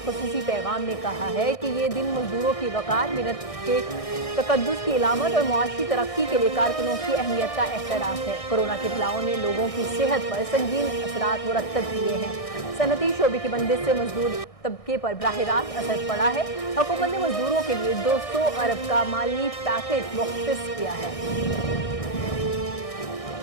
एक खुसूसी पैगाम में कहा है कि ये दिन मजदूरों की वक़ार, मेहनत के तकद्दुस की इलामत और मुआशी तरक्की के लिए कारकुनों की अहमियत का एहतराफ है। कोरोना के फैलाव ने लोगों की सेहत पर संगीन असरात मुरतब किए हैं। सनती शोबे की बंदिश से मजदूर तबके पर बराह रास्त असर पड़ा है। हुकूमत ने मजदूरों के लिए 200 अरब का माली पैकेज मुख्तस किया है।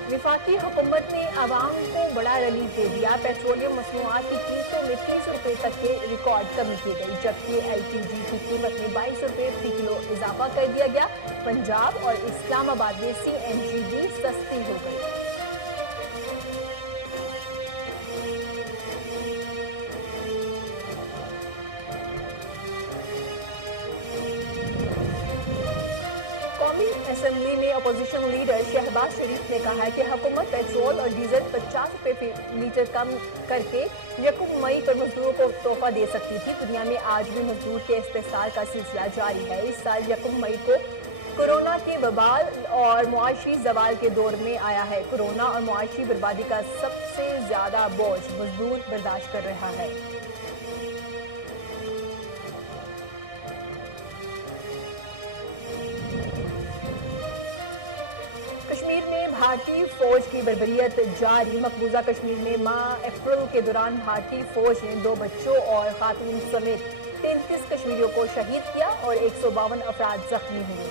वफाकी हुकूमत ने आवाम को बड़ा रिलीफ दे दिया। पेट्रोलियम मसनूआत की कीमतों में 30 रुपये तक के रिकॉर्ड कमी की गई, जबकि LPG की कीमत में 22 रुपये फी किलो इजाफा कर दिया गया। पंजाब और इस्लामाबाद में CNG भी सस्ती हो गई। असेंबली में अपोजिशन लीडर शहबाज शरीफ ने कहा है कि हुकूमत पेट्रोल और डीजल 50 रुपये फी लीटर कम करके 1 मई पर मजदूरों को तोहफा दे सकती थी। दुनिया में आज भी मजदूर के इस्तेसाल का सिलसिला जारी है। इस साल 1 मई को कोरोना के वबाल और मुआशी जवाल के दौर में आया है। कोरोना और मुआशी बर्बादी का सबसे ज्यादा बोझ मजदूर बर्दाश्त कर रहा है। कश्मीर में भारतीय फौज की बर्बरियत जारी। मकबूजा कश्मीर में माह अप्रैल के दौरान भारतीय फौज ने 2 बच्चों और खातून समेत 33 कश्मीरियों को शहीद किया और 152 अफराद जख्मी हुए।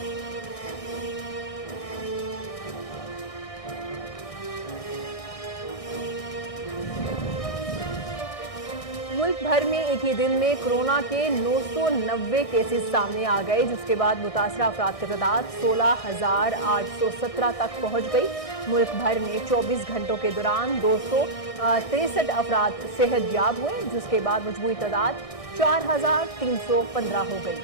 मुल्क भर में एक ही दिन में कोरोना के 990 केसेस सामने आ गए, जिसके बाद मुतासरा अफराद की तादाद 16,817 तक पहुंच गई। मुल्क भर में 24 घंटों के दौरान 263 अफराद सेहतयाब हुए, जिसके बाद मजमूई तादाद 4,315 हो गई।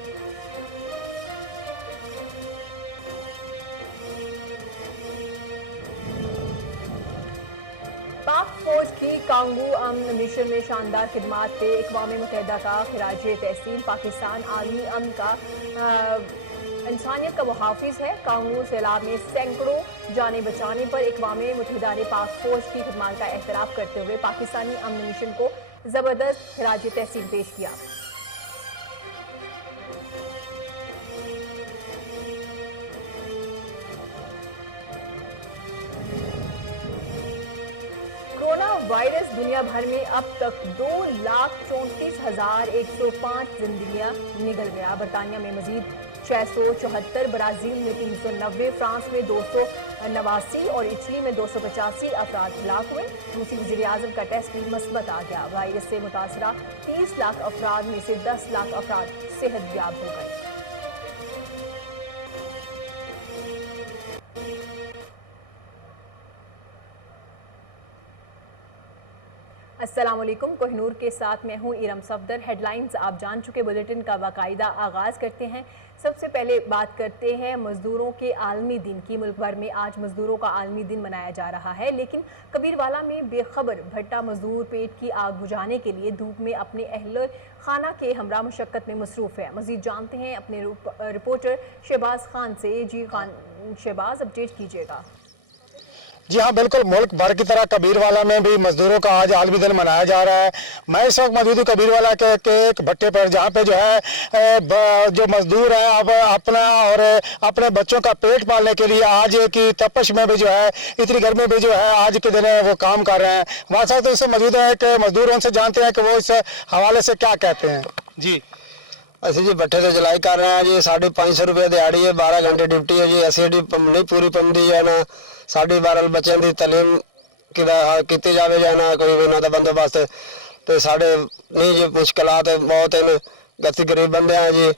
पाक फौज की कांगू अमन मिशन में शानदार खिदमात पे अक़वाम मुत्तहिदा का खिराज तहसीन। पाकिस्तान आलमी अमन का इंसानियत का मुहाफिज है। कांगू सैलाब में सैकड़ों जाने बचाने पर अक़वाम मुत्तहिदा ने पाक फौज की खिदमात का एहतराफ करते हुए पाकिस्तानी अमन मिशन को जबरदस्त खिराज तहसीन पेश किया। कोरोना वायरस दुनिया भर में अब तक 2,34,105 जिंदगियां निगल गया। बरतानिया में मजीद 674, ब्राजील में 390, फ्रांस में 289 और इटली में 285 अफराद हलाक हुए। रूसी वज़ीर-ए-आज़म का टेस्ट भी मस्बत आ गया। वायरस से मुतासरा 30 लाख अफराद में से 10 लाख अफराद सेहतयाब हो गए। अस्सलामुअलैकुम, कोहिनूर के साथ मैं हूं इरम सफदर। हेडलाइंस आप जान चुके, बुलेटिन का बाकायदा आगाज़ करते हैं। सबसे पहले बात करते हैं मजदूरों के आलमी दिन की। मुल्क भर में आज मजदूरों का आलमी दिन मनाया जा रहा है, लेकिन कबीरवाला में बेखबर भट्टा मजदूर पेट की आग बुझाने के लिए धूप में अपने अहल खाना के हमरा मशक्कत में मसरूफ़ है। मजीद जानते हैं अपने रिपोर्टर शहबाज खान से। जी खान, शहबाज अपडेट कीजिएगा। जी हाँ, बिल्कुल। मुल्क भर की तरह कबीरवाला में भी मजदूरों का आज आलमी दिन मनाया जा रहा है। मैं इस वक्त मौजूद हूँ कबीरवाला के एक भट्टे पर, जहाँ पे जो है जो मजदूर हैं अब अपने बच्चों का पेट पालने के लिए आज की तपश में भी जो है, इतनी गर्मी में जो है आज के दिन वो काम कर रहे हैं। हमारे साथ उससे मौजूद है कि मजदूर, उनसे जानते हैं कि वो इस हवाले से क्या कहते हैं। जी ਅਸੀਂ ਜੀ ਬੱਠੇ ਤੇ ਜਲਾਈ ਕਰ ਰਹੇ ਹਾਂ ਜੀ। 550 ਰੁਪਏ ਦਿਹਾੜੀ ਹੈ, 12 ਘੰਟੇ ਡਿਊਟੀ ਹੈ ਜੀ। ਅਸੀਂ ਨਹੀਂ ਪੂਰੀ ਪੰਦੀ ਹੈ ਨਾ, ਸਾਡੀ 12 ਬੱਚਿਆਂ ਦੀ ਤਾਲੀਮ ਕੀਤੀ ਜਾਵੇ ਜਾਂ ਨਾ ਕੋਈ ਉਹਨਾਂ ਦਾ ਬੰਦੋਬਸਤ, ਤੇ ਸਾਡੇ ਨਹੀਂ ਜੀ ਮੁਸ਼ਕਲਾਤ ਬਹੁਤ ਹਨ। ਅਸੀਂ ਗਰੀਬ ਬੰਦੇ ਹਾਂ ਜੀ,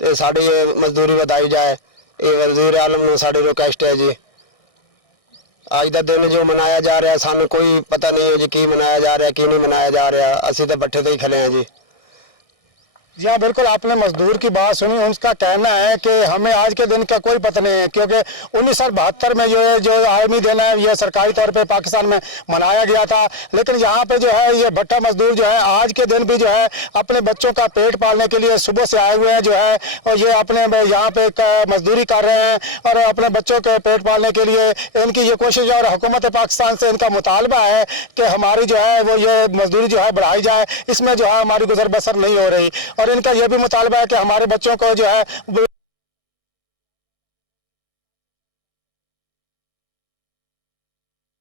ਤੇ ਸਾਡੀ ਮਜ਼ਦੂਰੀ ਵਧਾਈ ਜਾਏ, ਇਹ ਵਜ਼ੀਰ ਆਲਮ ਨੂੰ ਸਾਡੀ ਰਿਕੁਐਸਟ ਹੈ ਜੀ। ਅੱਜ ਦਾ ਦਿਨ ਜੋ ਮਨਾਇਆ ਜਾ ਰਿਹਾ, ਸਾਨੂੰ ਕੋਈ ਪਤਾ ਨਹੀਂ ਹੈ ਜੀ ਕੀ ਮਨਾਇਆ ਜਾ ਰਿਹਾ ਕੀ ਨਹੀਂ ਮਨਾਇਆ ਜਾ ਰਿਹਾ। ਅਸੀਂ ਤਾਂ ਬੱਠੇ ਤੇ ਹੀ ਖਲੇ ਹਾਂ ਜੀ। जी हाँ बिल्कुल, आपने मजदूर की बात सुनी। उनका कहना है कि हमें आज के दिन का कोई पता नहीं है, क्योंकि 1972 में जो आर्मी दिन है ये सरकारी तौर पे पाकिस्तान में मनाया गया था, लेकिन यहाँ पे जो है ये भट्टा मजदूर जो है आज के दिन भी जो है अपने बच्चों का पेट पालने के लिए सुबह से आए हुए हैं जो है, और ये अपने यहाँ पे मजदूरी कर रहे हैं और अपने बच्चों के पेट पालने के लिए इनकी ये कोशिश है। और हुकूमत पाकिस्तान से इनका मुतालबा है कि हमारी जो है वो ये मजदूरी जो है बढ़ाई जाए, इसमें जो है हमारी गुजर बसर नहीं हो रही। और इनका यह भी मुतालबा है कि हमारे बच्चों को जो है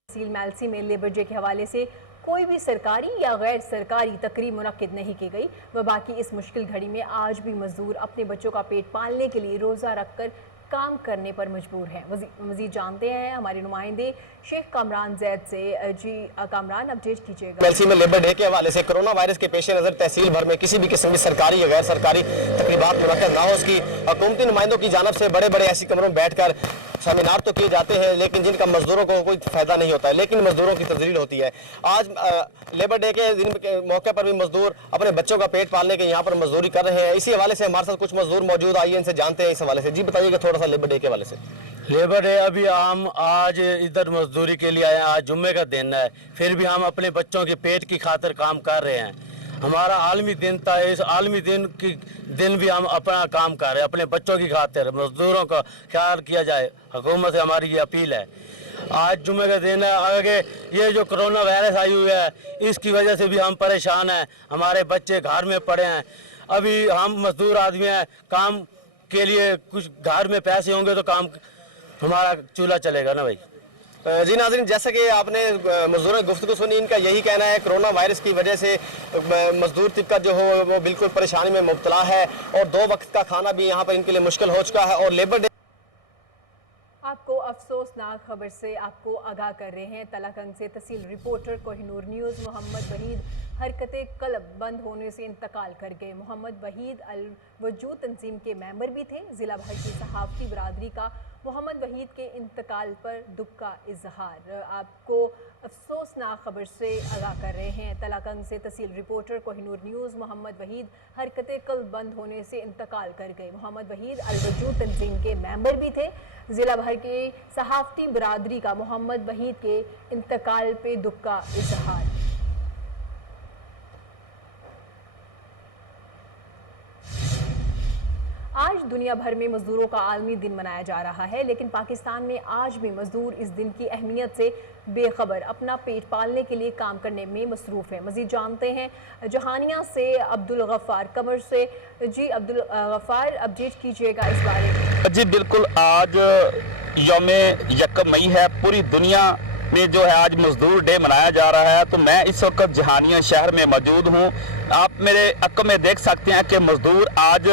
तहसील मैलसी में लेबर डे के हवाले से कोई भी सरकारी या गैर सरकारी तकरीब मुनक्किद नहीं की गई। वबा की इस मुश्किल घड़ी में आज भी मजदूर अपने बच्चों का पेट पालने के लिए रोज़ा रखकर काम करने पर मजबूर हैं। मज़ीद जानते हैं हमारे नुमाइंदे शेख कामरान जैद से। जी कामरान, अपडेट कीजिएगा। मैलसी में लेबर डे के हवाले से कोरोना वायरस के पेश नज़र तहसील भर में किसी भी किस्म की सरकारी या गैर सरकारी तकरीबात मुनक्किद ना हो, उसकी हुकूमती नुमाइंदों की जानब से बड़े बड़े ऐसी कमरों में बैठ कर सेमिनार तो किए जाते हैं, लेकिन जिनका मजदूरों को कोई फ़ायदा नहीं होता है, लेकिन मजदूरों की तजलील होती है। आज लेबर डे के दिन के मौके पर भी मजदूर अपने बच्चों का पेट पालने के यहाँ पर मजदूरी कर रहे हैं। इसी हवाले से हमारे साथ कुछ मजदूर मौजूद, आइए इनसे जानते हैं इस हवाले से। जी बताइएगा थोड़ा सा लेबर डे के हवाले से। लेबर डे अभी हम आज इधर मजदूरी के लिए आए हैं, आज जुम्मे का दिन है, फिर भी हम अपने बच्चों के पेट की खातिर काम कर रहे हैं। हमारा आलमी दिन था, इस आलमी दिन भी हम अपना काम कर रहे हैं अपने बच्चों की खातिर। मजदूरों का ख्याल किया जाए, हुकूमत से हमारी ये अपील है। आज जुम्मे का दिन है, आगे ये जो कोरोना वायरस आई हुई है इसकी वजह से भी हम परेशान हैं, हमारे बच्चे घर में पड़े हैं। अभी हम मजदूर आदमी हैं, काम के लिए कुछ घर में पैसे होंगे तो काम हमारा चूल्हा चलेगा ना भाई। जी नाज़रीन, जैसा कि आपने मजदूरों की गुफ्तगू सुनी, इनका यही कहना है कोरोना वायरस की वजह से मजदूर तबका जो हो वो बिल्कुल परेशानी में मुब्तला है और 2 वक्त का खाना भी यहाँ पर इनके लिए मुश्किल हो चुका है। और लेबर डे आपको अफसोसनाक खबर से आपको आगाह कर रहे हैं। तलाकंग से तहसील रिपोर्टर कोहिनूर न्यूज़ मोहम्मद वहीद हरकते कलब बंद होने से इंतकाल कर गए। मोहम्मद वहीद अल वजूद तंजीम के मेंबर भी थे। ज़िला भर की सहाफ़ती बरादरी का मोहम्मद वहीद के इंतकाल पर दुख का इजहार। आपको अफसोसनाक खबर से आगाह कर रहे हैं। तलाकंग से तहसील रिपोर्टर कोहिनूर न्यूज़ मोहम्मद वहीद हरकते कलब बंद होने से इंतकाल कर गए। मोहम्मद वहीद अल वजूद तंजीम के मेंबर भी थे। ज़िला भर के सहाफ़ती बरादरी का मोहम्मद वहीद के इंतकाल पे दुख का इजहार। आज दुनिया भर में मजदूरों का आलमी दिन मनाया जा रहा है, लेकिन पाकिस्तान में आज भी मजदूर इस दिन की अहमियत से बेखबर अपना पेट पालने के लिए काम करने में मसरूफ़ है। मज़ीद जानते हैं जहानिया से अब्दुल गफ़ार कमर से। जी अब्दुल गफ़ार, अपडेट कीजिएगा इस बारे में। जी बिल्कुल, आज यौम 1 मई है, पूरी दुनिया में जो है आज मजदूर डे मनाया जा रहा है। तो मैं इस वक्त जहानिया शहर में मौजूद हूँ। आप मेरे अक्क में देख सकते हैं कि मजदूर आज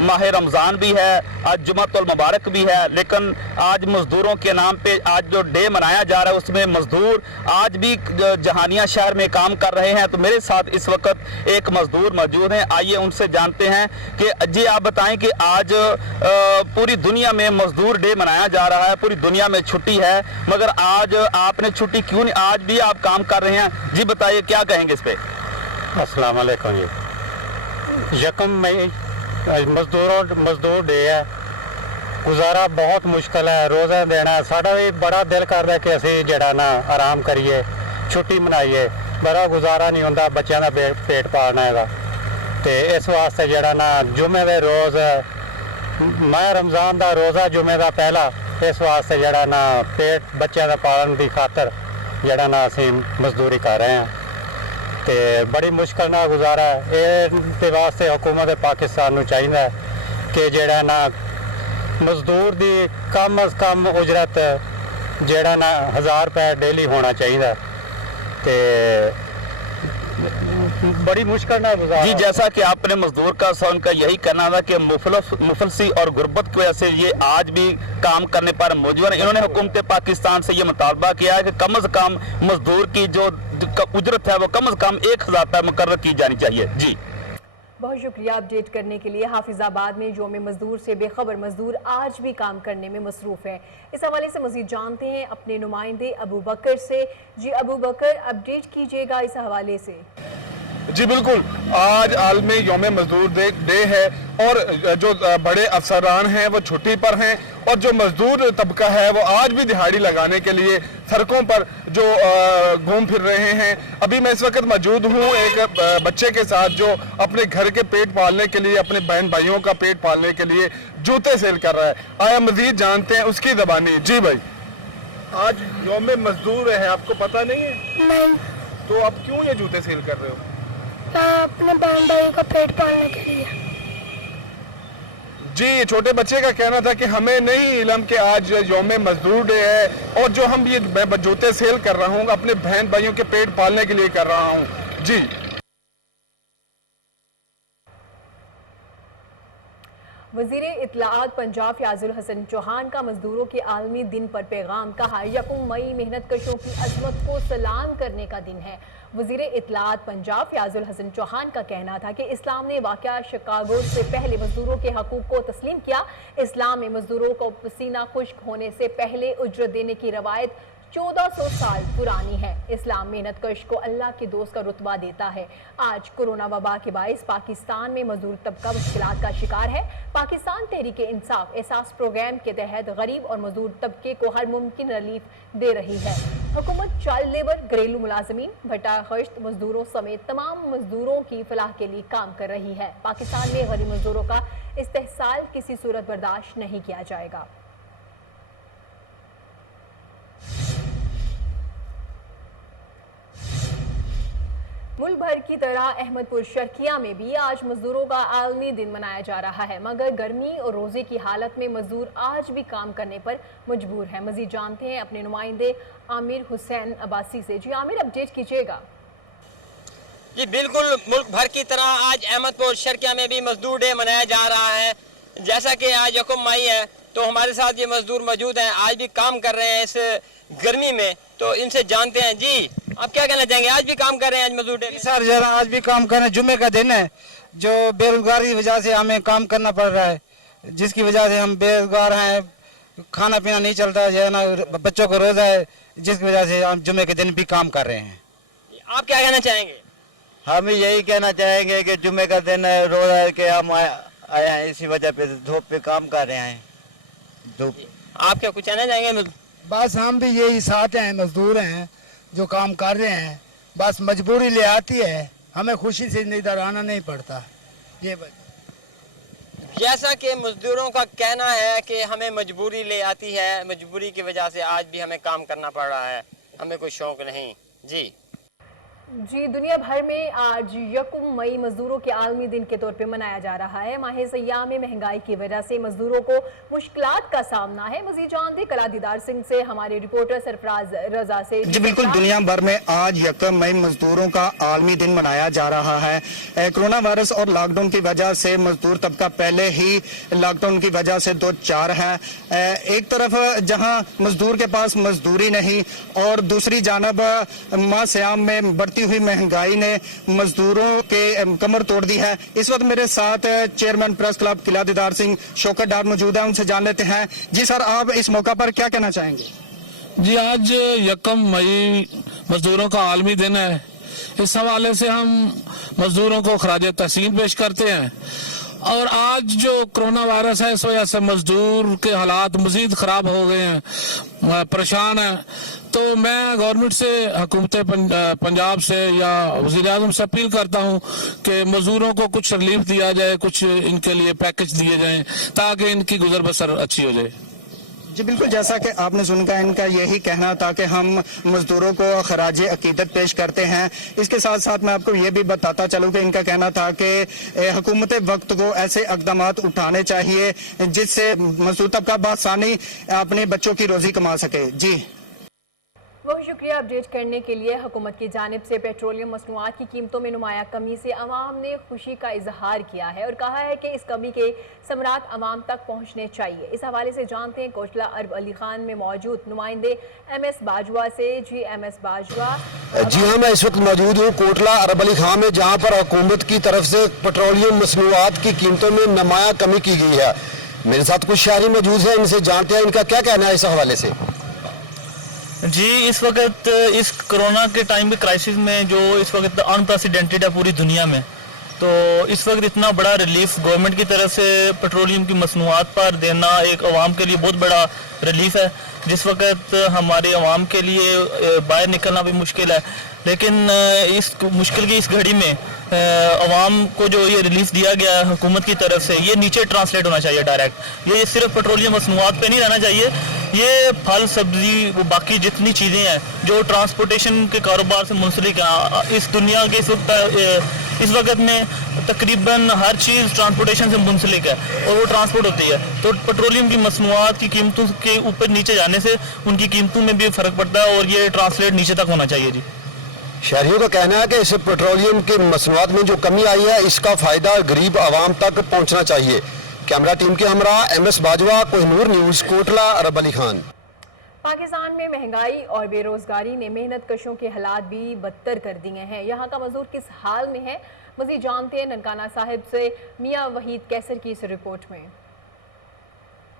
माह रमज़ान भी है, आज जुम्मतुल मुबारक भी है, लेकिन आज मजदूरों के नाम पे आज जो डे मनाया जा रहा है उसमें मजदूर आज भी जहानिया शहर में काम कर रहे हैं। तो मेरे साथ इस वक्त एक मजदूर मौजूद हैं, आइए उनसे जानते हैं कि जी आप बताएं कि आज पूरी दुनिया में मजदूर डे मनाया जा रहा है, पूरी दुनिया में छुट्टी है, मगर आज आपने छुट्टी क्यों नहीं, आज भी आप काम कर रहे हैं। जी बताइए क्या कहेंगे इस पे। अस्सलाम वालेकुम जी। 1 मई मजदूर डे है, गुजारा बहुत मुश्किल है, रोज़ा देना साड़ा भी बड़ा दिल करता है कि असी जड़ा ना आराम करिए, छुट्टी मनाइए, बड़ा गुजारा नहीं होंदा, बच्चों का पेट पालना है। तो इस वास्ते जड़ा ना जुमे के रोज़ माह रमज़ान का रोज़ा जुमे का पहला, इस वास्ते जड़ा ना पेट बच्चों का पालन की खातर जड़ा ना असी मजदूरी कर रहे हैं। तो बड़ी मुश्किल ना गुजारा है। ये वास्ते हुकूमत पाकिस्तान को चाहिए कि जड़ा ना मजदूर की कम अज़ कम उजरत जड़ा ना 1000 रुपये डेली होना चाहिए। तो बड़ी मुश्किल ना गुजारा। जी जैसा कि आपने मजदूर का उनका यही कहना था कि मुफलसी और गुर्बत की वजह से ये आज भी काम करने पर मजबूर हैं। इन्होंने हुकूमत पाकिस्तान से ये मुतालबा किया है कि कम अज़ कम मजदूर की जो उजरत है वो कम अज़ कम 1000 रुपये मुकर्रर की जानी चाहिए। जी बहुत शुक्रिया अपडेट करने के लिए। हाफिजाबाद में यौम मजदूर से बेखबर मजदूर आज भी काम करने में मसरूफ़ है। इस हवाले से मज़ीद जानते हैं अपने नुमाइंदे अबू बकर से। जी अबू बकर, अपडेट कीजिएगा इस हवाले से। जी बिल्कुल, आज आलमी यौम मजदूर डे है और जो बड़े अफसरान हैं वो छुट्टी पर हैं और जो मजदूर तबका है वो आज भी दिहाड़ी लगाने के लिए सड़कों पर जो घूम फिर रहे हैं। अभी मैं इस वक्त मौजूद हूँ एक बच्चे के साथ जो अपने घर के पेट पालने के लिए, अपने बहन भाइयों का पेट पालने के लिए जूते सेल कर रहा है। आया मजीद जानते हैं उसकी ज़बानी। जी भाई, आज यौम मजदूर है, आपको पता नहीं है? नहीं। तो आप क्यों ये जूते सेल कर रहे हो? अपने बहन भाइयों का पेट पालने के लिए। जी, ये छोटे बच्चे का कहना था कि हमें नहीं इल्म कि आज यौम मजदूर डे है और जो हम ये जूते सेल कर रहा हूँ अपने बहन भाइयों के पेट पालने के लिए कर रहा हूँ। जी, वज़ीर इत्तलाआत पंजाब फ़याज़ुल हसन चौहान का मजदूरों के आलमी दिन पर पैगाम। कहा, 1 मई मेहनत कशों की अज़मत को सलाम करने का दिन है। वज़ीर इत्तलाआत पंजाब फ़याज़ुल हसन चौहान का कहना था कि इस्लाम ने वाक़या शिकागो से पहले मजदूरों के हकूक़ को तस्लीम किया। इस्लाम में मजदूरों को पसीना खुश्क होने से पहले उजरत देने की रवायत 1400 साल पुरानी है। इस्लाम मेहनत कश को अल्लाह के दोस्त का रुतबा देता है। आज कोरोना वबा के बाइस पाकिस्तान में मजदूर तबका मुश्किलात का शिकार है। पाकिस्तान तहरीक इंसाफ एहसास प्रोग्राम के तहत गरीब और मजदूर तबके को हर मुमकिन रिलीफ दे रही है। हुकूमत चाइल्ड लेबर, घरेलू मुलाजमीन, भट्टा खश्त मजदूरों समेत तमाम मजदूरों की फलाह के लिए काम कर रही है। पाकिस्तान में गरीब मजदूरों का इस्तेहसाल किसी सूरत बर्दाश्त नहीं किया जाएगा। मुल्क भर की तरह अहमदपुर शर्किया में भी आज मजदूरों का आलमी दिन मनाया जा रहा है, मगर गर्मी और रोजे की हालत में मजदूर आज भी काम करने पर मजबूर हैं। मजीद जानते हैं अपने नुमाइंदे आमिर हुसैन अब्बासी से। जी आमिर, अपडेट कीजिएगा। जी बिल्कुल, मुल्क भर की तरह आज अहमदपुर शर्किया में भी मजदूर डे मनाया जा रहा है। जैसा कि आज 1 मई है तो हमारे साथ ये मजदूर मौजूद हैं, आज भी काम कर रहे हैं इस गर्मी में, तो इनसे जानते हैं। जी, आप क्या कहना चाहेंगे? आज भी काम कर रहे हैं, आज मजदूर डे? सर जरा आज भी काम कर रहे हैं, जुम्मे का दिन है, जो बेरोजगारी की वजह से हमें काम करना पड़ रहा है, जिसकी वजह से हम बेरोजगार हैं, खाना पीना नहीं चलता जो है ना, बच्चों को रोजा है, जिसकी वजह से हम जुम्मे के दिन भी काम कर रहे हैं। आप क्या कहना चाहेंगे? हम यही कहना चाहेंगे कि जुम्मे का दिन है, रोजा है कि हम आए हैं, इसी वजह पे धूप पे काम कर रहे हैं। धूप आप क्या कुछ कहना चाहेंगे? बस हम भी यही साथ हैं, मजदूर हैं जो काम कर रहे हैं, बस मजबूरी ले आती है, हमें खुशी से इधर आना नहीं पड़ता। ये जैसा कि मजदूरों का कहना है कि हमें मजबूरी ले आती है, मजबूरी की वजह से आज भी हमें काम करना पड़ रहा है, हमें कोई शौक नहीं। जी, दुनिया भर में आज 1 मई मजदूरों के आलमी दिन के तौर पे मनाया जा रहा है। माह सयाम में महंगाई की वजह से मजदूरों को मुश्किलात का सामना है। मजीद जानते कला दीदार सिंह से, हमारे रिपोर्टर सरफराज रजा से। जी बिल्कुल, दुनिया भर में आज 1 मई मजदूरों का आलमी दिन मनाया जा रहा है। कोरोना वायरस और लॉकडाउन की वजह से मजदूर तबका पहले ही लॉकडाउन की वजह से 2-4 है। एक तरफ जहां मजदूर के पास मजदूरी नहीं और दूसरी जानब माह सयाम में बढ़ती हुई महंगाई ने मजदूरों के कमर तोड़ दी है। इस वक्त मेरे साथ चेयरमैन प्रेस क्लब किला दीदार सिंह शौकत डार मौजूद है, उनसे जान लेते हैं। जी सर, आप इस मौका पर क्या कहना चाहेंगे? जी, आज 1 मई मजदूरों का आलमी दिन है। इस हवाले से हम मजदूरों को खराज तहसीन पेश करते हैं। और आज जो कोरोना वायरस है, इस वजह से मजदूर के हालात मजीद खराब हो गए हैं, परेशान है। तो मैं गवर्नमेंट से, हुकूमत पंजाब से या वज़ीर आज़म से अपील करता हूं कि मजदूरों को कुछ रिलीफ दिया जाए, कुछ इनके लिए पैकेज दिए जाएं ताकि इनकी गुजर बसर अच्छी हो जाए। जी बिल्कुल, जैसा कि आपने सुनकर इनका यही कहना था कि हम मजदूरों को खराज अकीदत पेश करते हैं। इसके साथ साथ मैं आपको ये भी बताता चलूँ कि इनका कहना था कि हुकूमत वक्त को ऐसे इक़दामात उठाने चाहिए जिससे मजदूर तबका बासानी अपने बच्चों की रोजी कमा सके। जी बहुत शुक्रिया अपडेट करने के लिए। हुकूमत की जानिब से पेट्रोलियम मसनूआत की कीमतों में नुमाया कमी से अवाम ने खुशी का इजहार किया है और कहा है कि इस कमी के समरात अवाम तक पहुँचने चाहिए। इस हवाले से जानते हैं कोटला अरब अली खान में मौजूद नुमाइंदे MS बाजवा से। जी MS बाजवा। जी हाँ, मैं इस वक्त मौजूद हूँ कोटला अरब अली खान में, जहाँ पर हुकूमत की तरफ से पेट्रोलियम मसनूआत की कीमतों में नुमाया कमी की गई है। मेरे साथ कुछ शहरी मौजूद हैं, इनसे जानते हैं इनका क्या कहना है इस हवाले से। जी इस वक्त इस कोरोना के टाइम के क्राइसिस में जो इस वक्त अनप्रेसिडेंटेड है पूरी दुनिया में, तो इस वक्त इतना बड़ा रिलीफ गवर्नमेंट की तरफ से पेट्रोलियम की मसनूआत पर देना एक अवाम के लिए बहुत बड़ा रिलीफ है। जिस वक्त हमारे अवाम के लिए बाहर निकलना भी मुश्किल है, लेकिन इस मुश्किल की इस घड़ी में अवाम को जो ये रिलीफ दिया गया है हुकूमत की तरफ से, ये नीचे ट्रांसलेट होना चाहिए डायरेक्ट। ये सिर्फ पेट्रोलियम मसनूआत पे नहीं रहना चाहिए, ये फल सब्जी वो बाकी जितनी चीज़ें हैं जो ट्रांसपोर्टेशन के कारोबार से मुंसलिक हैं इस दुनिया के इस वक्त में तकरीबन हर चीज़ ट्रांसपोर्टेशन से मुंसलिक है और वो ट्रांसपोर्ट होती है। तो पेट्रोलियम की मसनूआत की कीमतों के ऊपर नीचे जाने से उनकी कीमतों में भी फ़र्क पड़ता है और ये ट्रांसलेट नीचे तक होना चाहिए। जी शहरियों का कहना है कि इस पेट्रोलियम की मसनूआत में जो कमी आई है इसका फ़ायदा गरीब आवाम तक पहुँचना चाहिए। कैमरा टीम के हमरा MS बाजवा, कोहिनूर न्यूज़, कोटला, अरब अली खान। पाकिस्तान में महंगाई और बेरोजगारी ने मेहनत कशों के हालात भी बदतर कर दिए हैं। यहाँ का मजदूर किस हाल में है, मज़ीद जानते हैं ननकाना साहिब से मियाँ वहीद कैसर की इस रिपोर्ट में।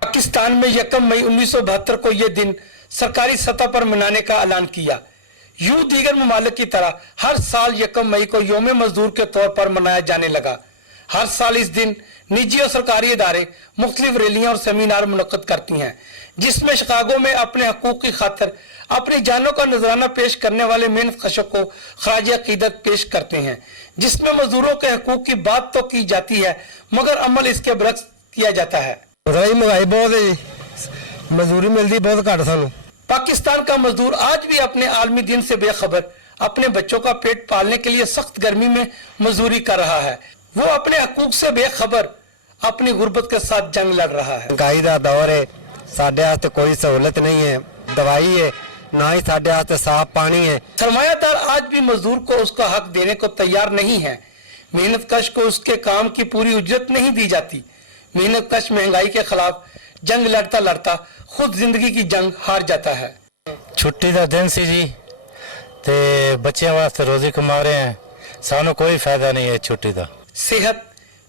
पाकिस्तान में 1 मई 1972 को यह दिन सरकारी सतह पर मनाने का ऐलान किया। यूं दीगर ममालिक की तरह हर साल 1 मई को यौम मजदूर के तौर पर मनाया जाने लगा। हर साल इस दिन निजी और सरकारी इदारे मुख्तलिफ रैलियां और सेमिनार मुनक्कद करती हैं, जिसमें शिकागो में अपने हकूक की खातिर अपनी जानों का नजराना पेश करने वाले मेहनत कशों को खराज अकीदत पेश करते हैं, जिसमें मजदूरों के हकूक की बात तो की जाती है मगर अमल इसके बरक्स किया जाता है। महंगाई बहुत है, मजदूरी मिलती बहुत घट सानू। पाकिस्तान का मजदूर आज भी अपने आलमी दिन से बेखबर अपने बच्चों का पेट पालने के लिए सख्त गर्मी में मजदूरी कर रहा है। वो अपने हकूक से बेखबर अपनी गुर्बत के साथ जंग लड़ रहा है। महंगाई का दौर है, साढ़े वास्ते कोई सहूलत नहीं है, दवाई है ना ही साढ़े वास्ते साफ पानी है। सरमायादार आज भी मजदूर को उसका हक देने को तैयार नहीं है। मेहनत कश को उसके काम की पूरी उजरत नहीं दी जाती। मेहनत कश महंगाई के खिलाफ जंग लड़ता लड़ता खुद जिंदगी की जंग हार जाता है। छुट्टी का दिन सी जी ते बच्चों वास्ते रोजी कमा रहे हैं, सानू कोई फायदा नहीं है छुट्टी का। सेहत,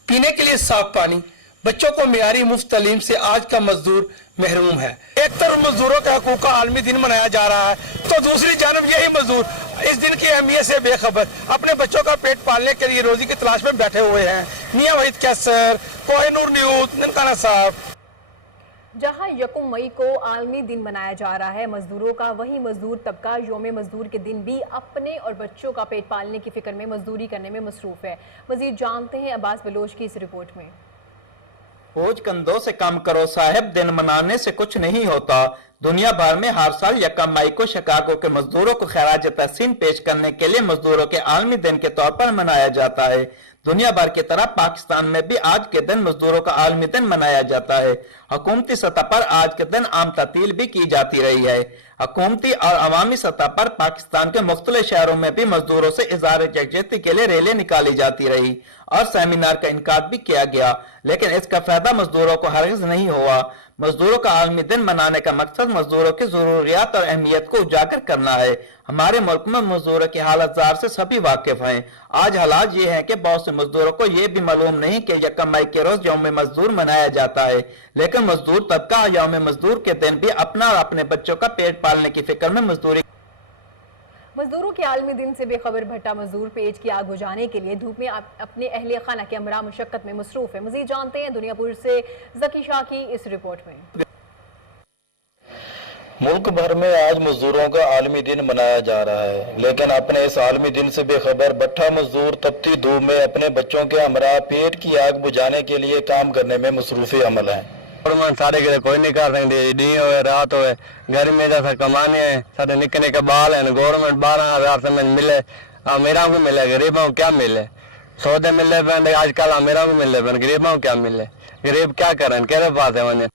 पीने के लिए साफ पानी, बच्चों को मियारी मुफ्त तालीम से आज का मजदूर महरूम है। एक तरफ मजदूरों के हकूक का आलमी दिन मनाया जा रहा है तो दूसरी जानब यही मजदूर इस दिन की अहमियत से बेखबर अपने बच्चों का पेट पालने के लिए रोजी की तलाश में बैठे हुए हैं। मियाँ वहीद कैसर, कोहिनूर न्यूज़, ननकाना साहब। जहां 1 मई को आलमी दिन मनाया जा रहा है मजदूरों का, वहीं मजदूर तबका यौम मजदूर के दिन भी अपने और बच्चों का पेट पालने की फिक्र में मजदूरी करने में मसरूफ है। मजीद जानते हैं अब्बास बलोच की इस रिपोर्ट में। बोझ कंधों से कम करो साहब, दिन मनाने से कुछ नहीं होता। दुनिया भर में हर साल 1 मई को शिकागो के मजदूरों को खराज तहसीन पेश करने के लिए मजदूरों के आलमी दिन के तौर पर मनाया जाता है। दुनिया भर की तरह पाकिस्तान में भी आज के दिन मजदूरों का आलमी दिन मनाया जाता है। हुकूमती सतह पर आज के दिन आम तातील भी की जाती रही है। हुकूमती और अवामी सतह पर पाकिस्तान के मुख्तलिफ शहरों में भी मजदूरों से इज़हार यकजहती के लिए रैली निकाली जाती रही और सेमिनार का इनकाद भी किया गया, लेकिन इसका फायदा मजदूरों को हरगिज नहीं हुआ। मजदूरों का आलमी दिन मनाने का मकसद मजदूरों की जरूरियात और अहमियत को उजागर करना है। हमारे मुल्क में मजदूरों की हालत जार से सभी वाकिफ हैं। आज हालात ये है कि बहुत से मजदूरों को ये भी मालूम नहीं कि 1 मई के रोज यौम मजदूर मनाया जाता है, लेकिन मजदूर तबका यौम मजदूर के दिन भी अपना और अपने बच्चों का पेट पालने की फिक्र में मजदूरी। मजदूरों के आलमी दिन से बेखबर भट्टा मजदूर पेट की आग बुझाने के लिए धूप में अपने अहले खाना के हमरा मुशक्कत में मसरूफ है। मजीद जानते हैं दुनियापुर से जकी शाह की इस रिपोर्ट में। मुल्क भर में आज मजदूरों का आलमी दिन मनाया जा रहा है, लेकिन अपने इस आलमी दिन से बेखबर भट्टा मजदूर तपती धूप में अपने बच्चों के हमरा पेट की आग बुझाने के लिए काम करने में मसरूफी अमल है। सारे के कोई नहीं कर सकते, दिन हो रात हो, गर्मी जैसा कमाने हैं, सारे निके निके बाल हैं। गवर्नमेंट 12,000 से मिले, अमीरों को मिले, गरीबों को क्या मिले? सौदे मिले पे आजकल अमीरों को मिले पे, गरीबों को क्या मिले? गरीब क्या करें, कहने पास है।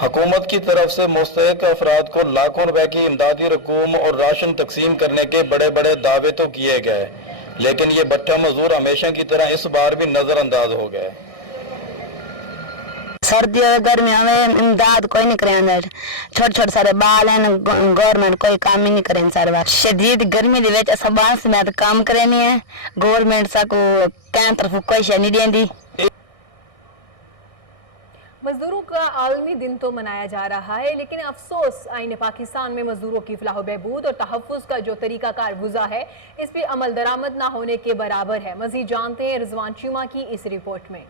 हुकूमत की तरफ से मुस्तहिक अफराद को लाखों रुपए की इमदादी रकूम और राशन तकसीम करने के बड़े बड़े दावे तो किए गए, लेकिन ये भट्टा मजदूर हमेशा की तरह इस बार भी नजरअंदाज हो गए। सर्दी और गर्मी में इमदाद कोई नहीं करे, छोटे छोटे सारे बाल हैं, गवर्नमेंट कोई काम ही नहीं करे। सारे बात शदीद गर्मी के विच असां बांस में तो काम करे नहीं है, गवर्नमेंट सा को कैं तरफ कोई शे नहीं देंदी। मजदूरों का आलमी दिन तो मनाया जा रहा है, लेकिन अफसोस आईन पाकिस्तान में मजदूरों की फलाह बहबूद और तहफ़्फ़ुज़ का जो तरीक़ाकार गुज़ा है इस पर अमल दरामद ना होने के बराबर है। मज़ीद जानते हैं रिजवान चीमा की इस रिपोर्ट में।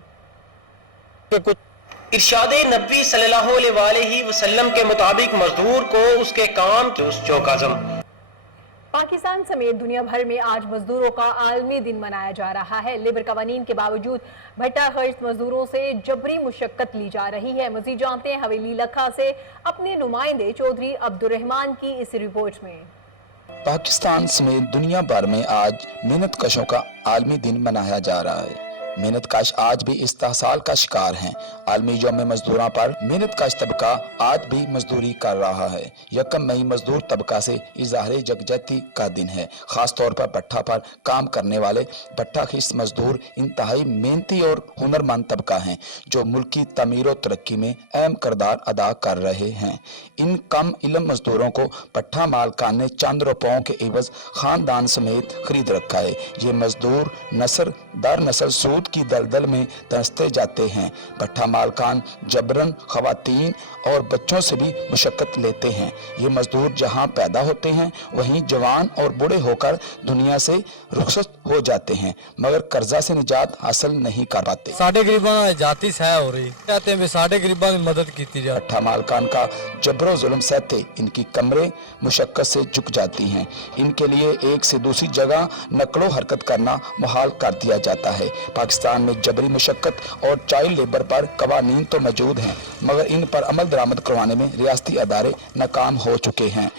इरशाद नबी सल्लल्लाहु अलैहि वसल्लम के मुताबिक मजदूर को उसके काम के उस चौकाज़म। पाकिस्तान समेत दुनिया भर में आज मजदूरों का आलमी दिन मनाया जा रहा है। लेबर कवानीन के बावजूद भट्टा खर्च मजदूरों से जबरी मुशक्कत ली जा रही है। मज़ीद जानते हैं हवेली लखा से अपने नुमाइंदे चौधरी अब्दुर्रहमान की इस रिपोर्ट में। पाकिस्तान समेत दुनिया भर में आज मेहनत कशों का आलमी दिन मनाया जा रहा है। मेहनत कश आज भी इस्तेहसाल का शिकार हैं। आलमी यौम मजदूरों पर मेहनत कश तबका आज भी मजदूरी कर रहा है। 1 मई मजदूर तबका से इजहार यकजहती का दिन है। खास तौर पर भट्ठा पर काम करने वाले भट्ठा खिस मजदूर इंतहाई मेहनती और हुनरमंद तबका हैं जो मुल्क की तमीर और तरक्की में अहम किरदार अदा कर रहे हैं। इन कम इल्म मजदूरों को भट्ठा मालकान ने चंद रुपयों के एवज खानदान समेत खरीद रखा है। ये मजदूर नस्ल दर नस्ल सूद की दलदल में धंसते जाते हैं। भट्ठा मालकान जबरन खवातीन और बच्चों से भी मुशक्कत लेते हैं। ये मजदूर जहां पैदा होते हैं वहीं जवान और बूढ़े होकर दुनिया से रुखसत हो जाते हैं, मगर कर्जा से निजात हासिल नहीं कर पाते। साढ़े गरीबां जाति सह हो रही कहते हैं साढ़े गरीबां की मदद की जाए। भट्ठा मालकान का जबरो जुल्म सहते इनकी कमरे मुशक्कत से झुक जाती हैं। इनके लिए एक से दूसरी जगह नकलो हरकत करना मुहाल कर दिया जाता है। पाकिस्तान में जबरी मुशक्कत और चाइल्ड लेबर पर कवानीन तो मौजूद हैं, मगर इन पर अमल दरामद करवाने में रियासती अदारे नाकाम हो चुके हैं।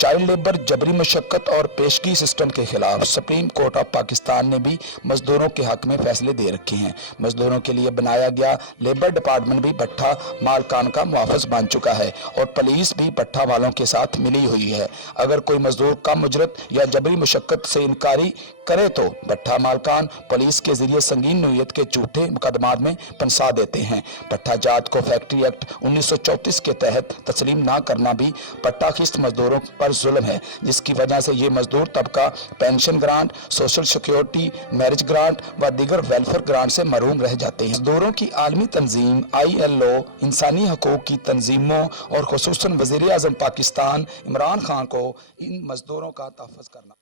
चाइल्ड लेबर जबरी मुशक्कत और पेशगी सिस्टम के खिलाफ सुप्रीम कोर्ट ऑफ पाकिस्तान ने भी मजदूरों के हक में फैसले दे रखे हैं। मजदूरों के लिए बनाया गया लेबर डिपार्टमेंट भी भट्ठा मालकान का मुआफ़िज़ बन चुका है और पुलिस भी भट्ठा वालों के साथ मिली हुई है। अगर कोई मजदूर कम उजरत या जबरी मुशक्कत से इनकारी करे तो भट्ठा मालकान पुलिस के जरिए संगीन नौयत के झूठे मुकदमात में फंसा देते हैं। भट्ठा जात को फैक्ट्री एक्ट 1934 के तहत तस्लीम ना करना भी भट्ठा खिस्त मजदूरों पर जुल्म है, जिसकी वजह से ये मजदूर तबका pension grant, social security, marriage grant व दीगर वेलफेयर ग्रांट से महरूम रह जाते हैं। मजदूरों की आलमी तंजीम ILO इंसानी हकूक की तंजीमों और खुसूसन वज़ीर आज़म पाकिस्तान इमरान खान को इन मजदूरों का तहफ़्फ़ुज़ करना।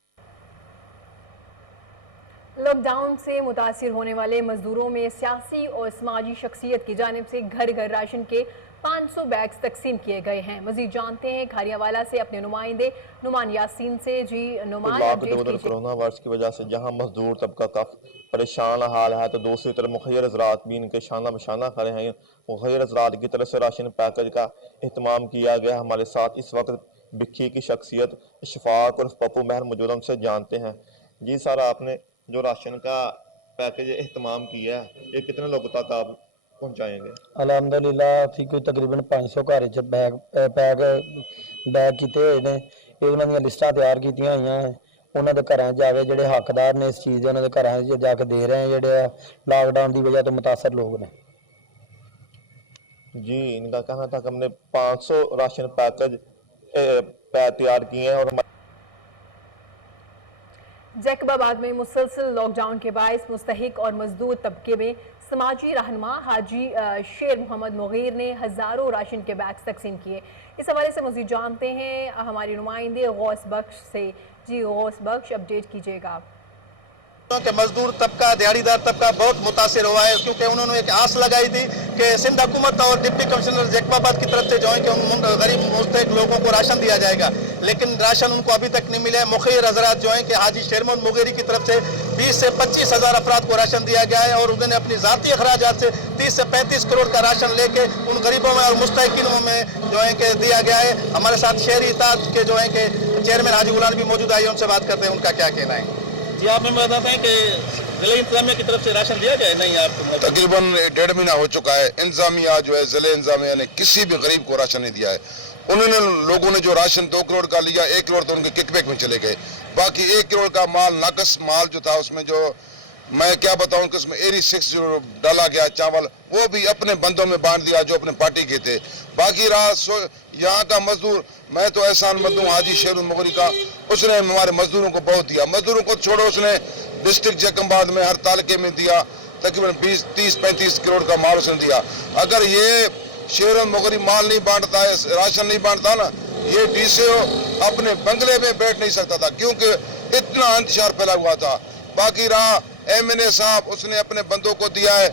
लॉकडाउन से मुतासिर होने वाले मजदूरों में सियासी और समाजी शख्सियत की जानिब से घर घर राशन के 500 बैग्स तकसीम किए गए हैं। मजीद जानते हैं खारियावाला से अपने नुमाइंदे नुमान यासीन से। जी नुमान, कोरोना वायरस की वजह से जहां मजदूर तबका काफी परेशान हाल है, तो दूसरी तरफ मुखैर हज़रात भी इनके शाना बशाना खड़े हैं। मुखैर हज़रात की तरफ से राशन पैकेज का एहतमाम किया गया। हमारे साथ इस वक्त बिक्की की शख्सियत शफाक और पप्पू महर मौजूद, हमसे जानते हैं। जी सर, आपने जो राशन का पैकेज एहतमाम किया है ये कितने लोगों तक आप पहुंचाएंगे? अलहमदुलिल्लाह असी कोई तकरीबन 500 घर च बैग किए हुए ने। ये उन्होंने लिस्टां तैयार कीतियां हुई हैं। उन्होंने घरों जाके जोड़े हकदार ने इस चीज़ उन्होंने घरों जाके दे रहे हैं जोड़े लॉकडाउन की वजह तो मुतासर लोग ने। जी, इनका कहना था कि हमने 500 राशन पैकेज तैयार किए हैं। और जैकबाबाद में मुसलसल लॉकडाउन के बायस मुस्तहिक और मजदूर तबके में समाजी रहनुमा हाजी शेर मोहम्मद मुगीर ने हज़ारों राशन के बैग्स तकसीम किए। इस हवाले से मज़ीद जानते हैं हमारे नुमाइंदे गौस बख्श से। जी गौस बख्श, अपडेट कीजिएगा। कि मजदूर तबका, दिहाड़ीदार तबका बहुत मुतासिर हुआ है, क्योंकि उन्होंने एक आस लगाई थी कि सिंध हुकूमत और डिप्टी कमिश्नर जैकबाबाद की तरफ से जो है कि उन गरीब मुस्तहिक लोगों को राशन दिया जाएगा, लेकिन राशन उनको अभी तक नहीं मिला है। मुखिर हजरात जो है कि हाजी शेर मोहम्मद मुगीरी की तरफ से 20 से 25 हज़ार अफराद को राशन दिया गया है और उन्होंने अपनी ज़ाती अखराजात से 30 से 35 करोड़ का राशन लेके उन गरीबों में और मुस्तहिकीनों में जो है कि दिया गया है। हमारे साथ शहरी इत्तेहाद के जो है कि चेयरमैन हाजी गुलाम भी मौजूद आए, उनसे बात करते हैं उनका क्या कहना है। जी, आप हमें बताते हैं कि जिला इंतजामिया की तरफ से राशन दिया गया है? नहीं, आपको तकरीबन 1.5 महीना हो चुका है। इंतजामिया जो है जिले इंतजामिया ने किसी भी गरीब को राशन नहीं दिया है। उन्होंने लोगों ने जो राशन 2 करोड़ का लिया, 1 करोड़ तो उनके किकबैक में चले गए। बाकी 1 करोड़ का माल नाकस माल जो था उसमें जो मैं क्या बताऊं कि उसमें 86 जो डाला गया चावल वो भी अपने बंदों में बांट दिया जो अपने पार्टी के थे। बाकी रहा यहाँ का मजदूर, मैं तो एहसान मंद हूँ हाजी शेर मुगीरी का, उसने हमारे मजदूरों को बहुत दिया। मजदूरों को छोड़ो, उसने डिस्ट्रिक्ट जैकबाबाद में हर तालके में दिया, तकरीबन 20-30-35 करोड़ का माल उसने दिया। अगर ये शेर मुगरी माल नहीं बांटता है, राशन नहीं बांटता ना, ये डीसीओ अपने बंगले में बैठ नहीं सकता था, क्योंकि इतना इंतजार फैला हुआ था। बाकी रहा एमएनए साहब, उसने अपने बंदों को दिया है।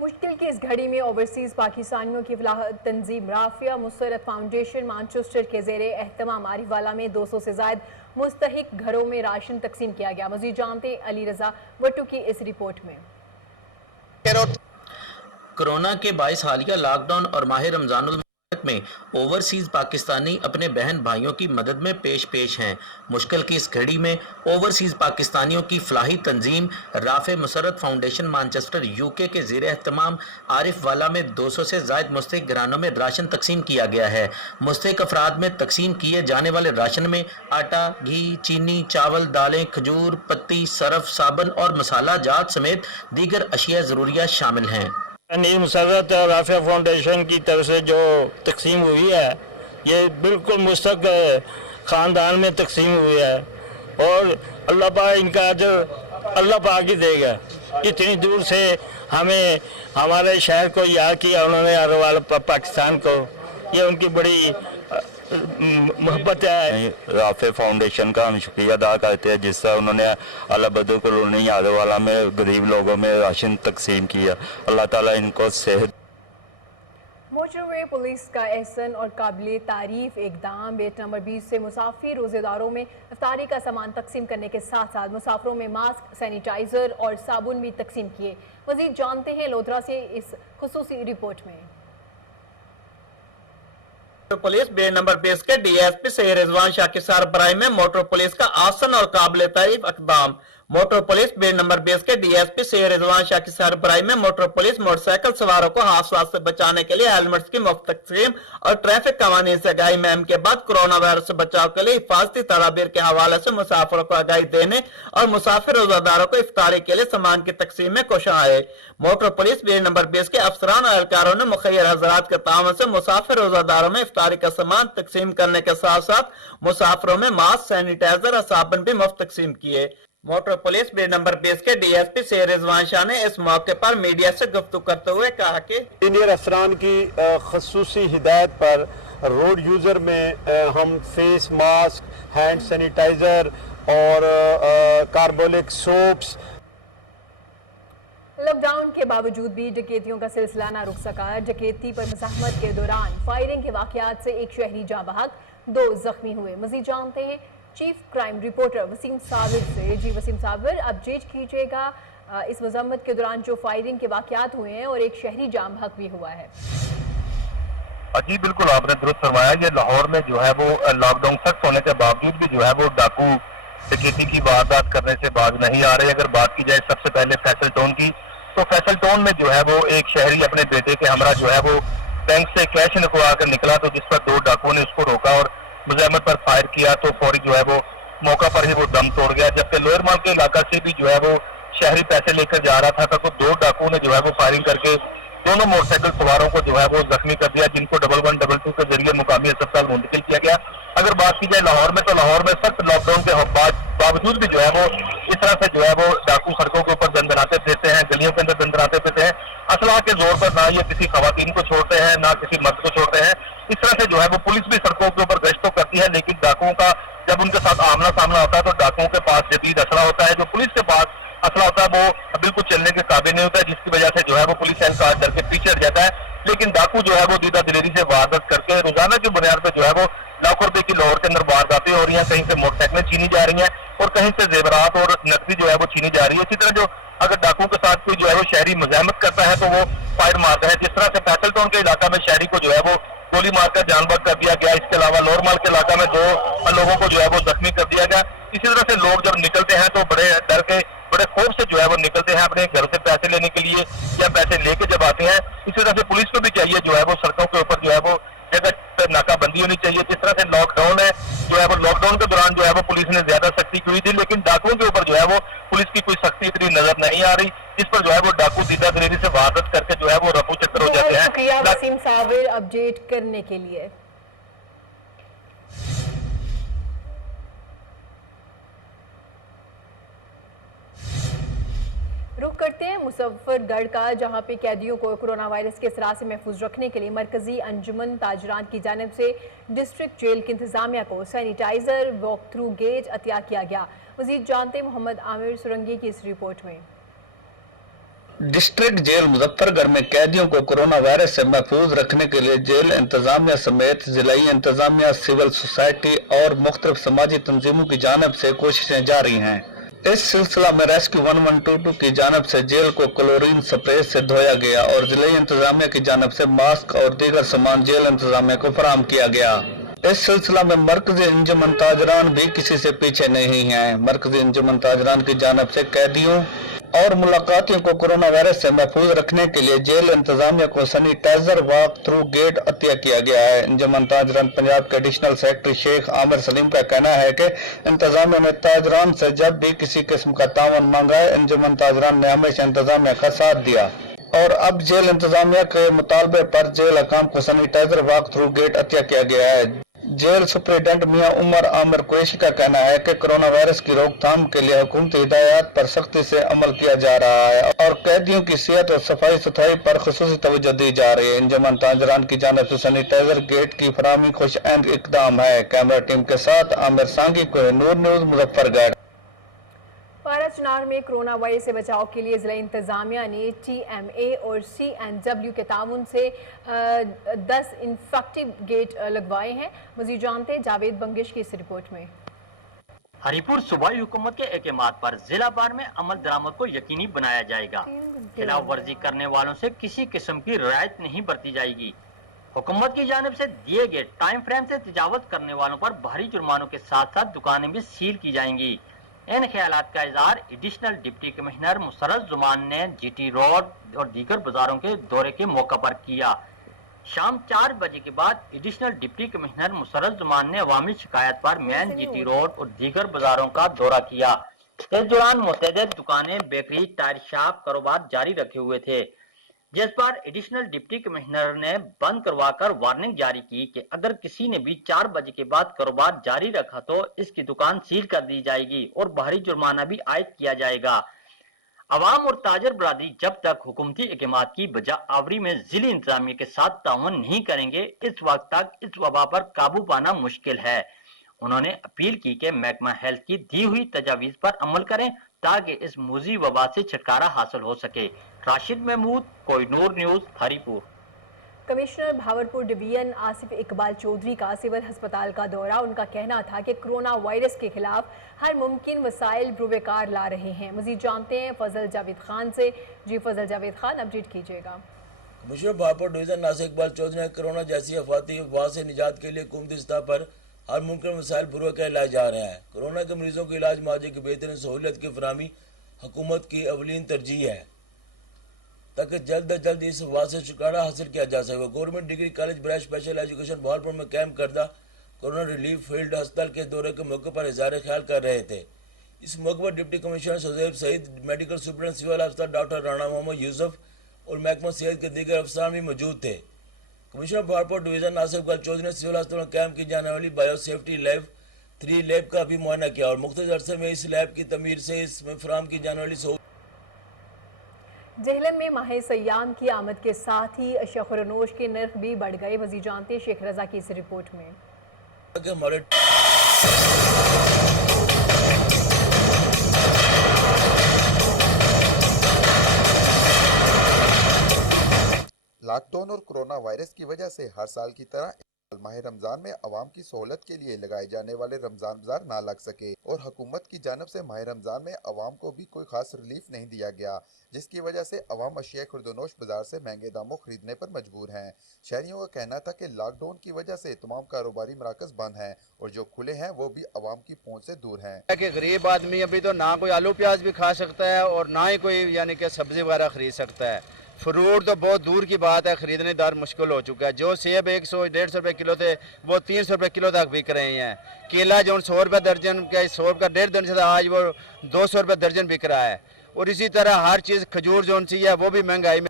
मुश्किल की इस घड़ी में ओवरसीज पाकिस्तानियों की फलाह तंजीम राफिया मुसरत फाउंडेशन मैनचेस्टर के ज़ेरे एहतमाम आरिफवाला में 200 से ज़ायद मुस्तहिक घरों में राशन तकसीम किया गया। मज़ीद जानते अली रजा वट्टू की इस रिपोर्ट में। कोरोना के 22 हालिया लॉकडाउन और माह रमजानुल में ओवरसीज पाकिस्तानी अपने बहन भाइयों की मदद में पेश हैं। मुश्किल की इस घड़ी में ओवरसीज पाकिस्तानियों की फलाही तंजीम Rafe Musarrat foundation Manchester UK के ज़ेरे एहतमाम आरिफ वाला में 200 से ज़ायद मुस्तहिक घरानों में राशन तकसीम किया गया है। मुस्तहिक अफराद में तकसीम किए जाने वाले राशन में आटा, घी, चीनी, चावल, दालें, खजूर, पत्ती, सरफ, साबन और मसाला जात समेत दीगर अशिया ज़रूरियात शामिल हैं। मुसरत राफिया फाउंडेशन की तरफ से जो तकसीम हुई है, ये बिल्कुल मुस्तक ख़ानदान में तकसीम हुई है और अल्लाह पाक इनका अजर अल्लाह पाक ही देगा। इतनी दूर से हमें हमारे शहर को याद किया उन्होंने, हर वाले पाकिस्तान को, ये उनकी बड़ी मोहब्बत है। राफे फाउंडेशन का हम शुक्रिया अदा करते हैं जिससे उन्होंने अलाबदो कॉलोनी यादवाला में गरीब लोगों में राशन तकसीम किया। अल्लाह ताला इनको सेहत। मोटरवे पुलिस का एहसन और काबिल तारीफ इकदाम बेट नंबर 20 से मुसाफिर रोजेदारों में इफ्तारी का सामान तकसीम करने के साथ साथ मुसाफिरों में मास्क, सैनिटाइजर और साबुन भी तकसीम किए। मजीद जानते हैं लोधरा से इस खुसूसी रिपोर्ट में। पुलिस बे नंबर 20 के डीएसपी सैयद रिजवान शाह की सरबराही में मोटर पुलिस का आसन और काबिल तारीफ इक़दाम। मोटर पुलिस बे नंबर 20 के डीएसपी सैयद रिजवान शाह की सरबराही में मोटर पुलिस मोटरसाइकिल सवारों को हादसा से बचाने के लिए हेलमेट्स की मुफ्त तकसीम और ट्रैफिक कवानीन से आगाही मुहिम के बाद कोरोना वायरस से बचाव के लिए हिफाजती तदाबीर के हवाले से मुसाफिरों को आगाही देने और मुसाफिर रोजादारों को इफ्तारी के लिए सामान की तकसीम में कोशिश है। मोटर पुलिस बे नंबर 20 के अफसरान और एहलकारों ने मुखैर हजरात के ताउन से मुसाफिर रोजादारों में इफ्तारी का सामान तकसीम करने के साथ साथ मुसाफिरों में मास्क, सैनिटाइजर और साबुन भी मुफ्त तकसीम किए। मोटर पुलिस बे नंबर 20 के डीएसपी सैयद रिजवान शाह ने इस मौके पर मीडिया से गुफ्तगू करते हुए कहा कि सीनियर अफसरान की खसूसी हिदायत पर रोड यूजर में हम फेस मास्क, हैंड सैनिटाइजर और कार्बोलिक सोप्स। लॉकडाउन के बावजूद भी डकैतियों का सिलसिला न रुक सका। डकैती पर मुज़ाहमत के दौरान फायरिंग के वाकयात से एक शहरी जाँ बहक, 2 जख्मी हुए। मजीद जानते हैं chief crime reporter Waseem Sabir से। जी वसीम साबिर, अपडेट कीजिएगा इस मुज़ाहमत के दौरान जो फायरिंग के वाकयात हुए हैं और एक शहरी जाँ बहक भी हुआ है। जी बिल्कुल, आपने दुरुस्त फरमाया। ये लाहौर में जो है वो लॉकडाउन सख्त होने के बावजूद भी जो है वो डाकू डकैती की वारदात करने से बाज नहीं आ रहे। अगर बात की जाए सबसे पहले फैसल टाउन की, तो फैसल टाउन में जो है वो एक शहरी अपने बेटे के हमरा जो है वो बैंक से कैश निकलवा कर निकला, तो जिस पर 2 डाकुओं ने उसको रोका और मुज़ाहमत पर फायर किया, तो फौरी जो है वो मौका पर ही वो दम तोड़ गया। जबकि लोअर माल के इलाका से भी जो है वो शहरी पैसे लेकर जा रहा था, तो 2 डाकुओं ने जो है वो फायरिंग करके दोनों मोटरसाइकिल सवारों को जो है वो जख्मी कर दिया, जिनको 1122 के जरिए मुकामी अस्पताल मुंतकिल किया गया। अगर बात की जाए लाहौर में, तो लाहौर में सख्त लॉकडाउन के बावजूद भी जो है वो इस तरह से जो है वो डाकू सड़कों के ऊपर दंदनाते फिरते हैं, गलियों के अंदर दंदनाते फिरते हैं। असलाह के जोर पर ना ये किसी खवातीन को छोड़ते हैं, ना किसी मर्द को छोड़ते हैं। इस तरह से जो है वो पुलिस भी सड़कों के ऊपर गश्त तो करती है, लेकिन डाकुओं का जब उनके साथ आमना सामना होता है तो डाकुओं के पास जदीद असला होता है। जो पुलिस के पास असला होता है वो बिल्कुल चलने के काबिल नहीं होता है, जिसकी वजह से जो है वो पुलिस एहलकार डर के पीछे हट जाता है। लेकिन डाकू जो है वो दीदा दिलेरी से वारदात करके रोजाना की बुनियाद पर जो है वो लाखों रुपए की लाहौर के अंदर वारदातें हो रही हैं। कहीं से मोटरसाइकिलें छीनी जा रही हैं और कहीं से जेवरात और नकदी जो है वो छीनी जा रही है। इसी तरह जो अगर डाकुओं के साथ कोई जो है वो शहरी मुज़ाहमत करता है तो वो फायर मारता है। जिस तरह से फैसल टाउन के इलाका में शहरी को जो है वो गोली मारकर जानबर कर दिया गया। इसके अलावा लोअर माल के इलाका में 2 लोगों को जो है वो जख्मी कर दिया गया। इसी तरह से लोग जब निकलते हैं तो बड़े डर के, बड़े खौफ से जो है वो निकलते हैं अपने घर से पैसे लेने के लिए या पैसे लेके जब आते हैं। इसी तरह से पुलिस को भी चाहिए जो है वो सड़कों के ऊपर जो है वो जगह नाकाबंदी होनी चाहिए। जिस तरह से लॉकडाउन है जो है वो लॉकडाउन के दौरान जो है वो पुलिस ने ज्यादा सख्ती की हुई थी, लेकिन डाकुओं के ऊपर जो है वो पुलिस की कोई सख्ती इतनी नजर नहीं आ रही, जिस पर जो है वो डाकू दीदा दिलेरी से वारदात करके जो है वो रफू चक्कर हो जाते हैं। शुक्रिया वसीम साबिर अपडेट करने के लिए। करते हैं मुजफ्फरगढ़ का, जहां पे कैदियों को कोरोना वायरस के असरा से महफूज रखने के लिए मरकजी अंजुमन ताजरान की जानिब से डिस्ट्रिक्ट जेल की इंतजामिया को सैनिटाइजर वॉक थ्रू गेट अतिया किया गया। मजीद जानते मोहम्मद आमिर सुरंगी की इस रिपोर्ट में। डिस्ट्रिक्ट जेल मुजफ्फरगढ़ में कैदियों को कोरोना वायरस से महफूज रखने के लिए जेल इंतजामिया समेत जिलाई इंतजामिया, सिविल सोसाइटी और मुख्तलिफ समाजी तंजीमों की जानिब से कोशिशें जारी हैं। इस सिलसिला में रेस्क्यू 1122 की जानिब से जेल को क्लोरीन स्प्रे से धोया गया और जिलाई इंतजामिया की जानिब से मास्क और दीगर सामान जेल इंतजामिया को फराहम किया गया। इस सिलसिला में मरकजी अंजुमन ताजरान भी किसी से पीछे नहीं है। मरकजी अंजुमन ताजरान की जानिब से कैदियों और मुलाकातियों को कोरोना वायरस से महफूज रखने के लिए जेल इंतजामिया को सैनिटाइजर वॉक थ्रू गेट अतिया किया गया है। अंजुमन ताजरान पंजाब के एडिशनल सेक्रेटरी शेख आमिर सलीम का कहना है कि इंतजामिया ने ताजरान से जब भी किसी किस्म का तावन मांगा है, अंजुमन ताजरान ने हमेशा इंतजामिया का साथ दिया और अब जेल इंतजामिया के मुतालबे पर जेल हकाम को सैनिटाइजर वॉक थ्रू गेट अतिया किया गया है। जेल सुप्रिटेंडेंट मियां उमर आमिर कुरैशी का कहना है कि कोरोना वायरस की रोकथाम के लिए हुकूमती हिदायत पर सख्ती से अमल किया जा रहा है और कैदियों की सेहत और सफाई सुथराई पर खुसूसी तवज्जो दी जा रही है। अंजुमन ताजरान की जानिब से सैनिटाइजर गेट की फराहमी खुशआमद इकदाम है। कैमरा टीम के साथ आमिर सांगी, कोहिनूर न्यूज, मुजफ्फरगढ़। पारा चनार में कोरोना वायरस से बचाव के लिए जिला इंतजामिया ने TMA और CNW के ताउन से 10 इंफेक्टिव गेट लगवाए हैं। मजीद जानते जावेद बंगिश की इस रिपोर्ट में। हरिपुर सूबाई हुकूमत के अहकामात पर जिला भर में अमल दरामद को यकीनी बनाया जाएगा। खिलाफ वर्जी करने वालों से किसी किस्म की रियायत नहीं बरती जाएगी। हुकूमत की जानिब से दिए गए टाइम फ्रेम से तजावुज करने वालों पर भारी जुर्मानों के साथ साथ दुकानें भी सील की जाएंगी। इन ख्यालात का इजहार एडिशनल डिप्टी कमिश्नर मुसर्रत जुमान ने GT रोड और दीगर बाजारों के दौरे के मौका पर किया। शाम 4 बजे के बाद एडिशनल डिप्टी कमिश्नर मुसर्रत जुमान ने अवामी शिकायत पर मेन GT रोड और दीगर बाजारों का दौरा किया। इस दौरान मुतअद्दिद दुकानें, बेकरी, टायर शॉप कारोबार जारी रखे हुए थे, जिस पर एडिशनल डिप्टी कमिश्नर ने बंद करवाकर वार्निंग जारी की कि अगर किसी ने भी 4 बजे के बाद कारोबार जारी रखा तो इसकी दुकान सील कर दी जाएगी और भारी जुर्माना भी आयद किया जाएगा। अवाम और ताजर बरादरी जब तक हुकूमती अहकामात की बजा आवरी में जिली इंतजामिया के साथ ताउन नहीं करेंगे, इस वक्त तक इस वबा पर काबू पाना मुश्किल है। उन्होंने अपील की कि महकमा हेल्थ की दी हुई तजावीज पर अमल करें ताकि इस मुजी वबा से छुटकारा हासिल हो सके। Rashid Mahmood, Kohinoor news, Haripur. Commissioner Bahawalpur division Asif Iqbal Chaudhry का सिविल अस्पताल का दौरा। उनका कहना था कि कोरोना वायरस के खिलाफ हर मुमकिन वसाइल बुरवेकार ला रहे हैं। मजीद जानते हैं फजल जावेद खान से। जी फजल जावेद खान, अपडेट कीजिएगा। कमिश्नर भावरपुर डिवीजन आसिफ इकबाल चौधरी ने कोरोना जैसी अफवाती अफवाह से निजात के लिए हुकूमती सतह पर हर मुमकिन वसाइल बुरवेकार लाए जा रहे हैं। कोरोना के मरीजों के इलाज मुआवजे की बेहतरीन सहूलियत की फराहमी हुकूमत की अवलीन तरजीह है ताकि जल्द अज जल्द इस अफवाह से छुटकारा हासिल किया जा सके। गवर्नमेंट डिग्री कॉलेज बराए स्पेशल एजुकेशन भावलपुर में कैम करदा कोरोना रिलीफ फील्ड अस्पताल के दौरे के मौके पर इजहार ख्याल कर रहे थे। इस मौके पर deputy commissioner Sujaib Saeed, medical superintendent civil अस्पताल डॉक्टर राणा मोहम्मद यूसुफ और महकमा सेहत के दीगर अफसरान भी मौजूद थे। कमिश्नर भावलपुर डिवीजन आसिफ इकबाल चौधरी ने सिविल अस्पताल में कैम की जाने वाली बायो सेफ्टी लैब 3 लैब का भी मुआयना किया और मुख्तलिफ अरसे में इस लैब की तमीर से इसमें फराहम की जाने वाली जेहलम में माह सयाम की आमद के साथ ही अशिया खुरनोश के नर्ख भी बढ़ गए। मजीद जानते शेख रजा की इस रिपोर्ट में। लॉकडाउन और कोरोना वायरस की वजह से हर साल की तरह माह रमजान में अवाम की सहूलत के लिए लगाए जाने वाले रमजान बाजार ना लग सके और हुकूमत की जानब से माह रमजान में अवाम को भी कोई खास रिलीफ नहीं दिया गया, जिसकी वजह से अवाम अशिया खुर्दनोश बाजार से महंगे दामों खरीदने पर मजबूर हैं। शहरियों का कहना था कि लॉकडाउन की वजह से तमाम कारोबारी मराकज बंद हैं और जो खुले हैं वो भी अवाम की पहुँच से दूर हैं। कि गरीब आदमी अभी तो ना कोई आलू प्याज भी खा सकता है और ना ही कोई यानी कि सब्जी वगैरह खरीद सकता है। फ्रूट तो बहुत दूर की बात है, खरीदने दार मुश्किल हो चुका है। जो सेब 100-150 रुपये किलो थे वो 300 रुपये किलो तक बिक रहे हैं। केला जो 100 रुपये दर्जन का 100 रुपये 1.5 दर्जन से था, आज वो 200 रुपये दर्जन बिक रहा है। और इसी तरह हर चीज़ खजूर जो सी है वो भी महंगाई में।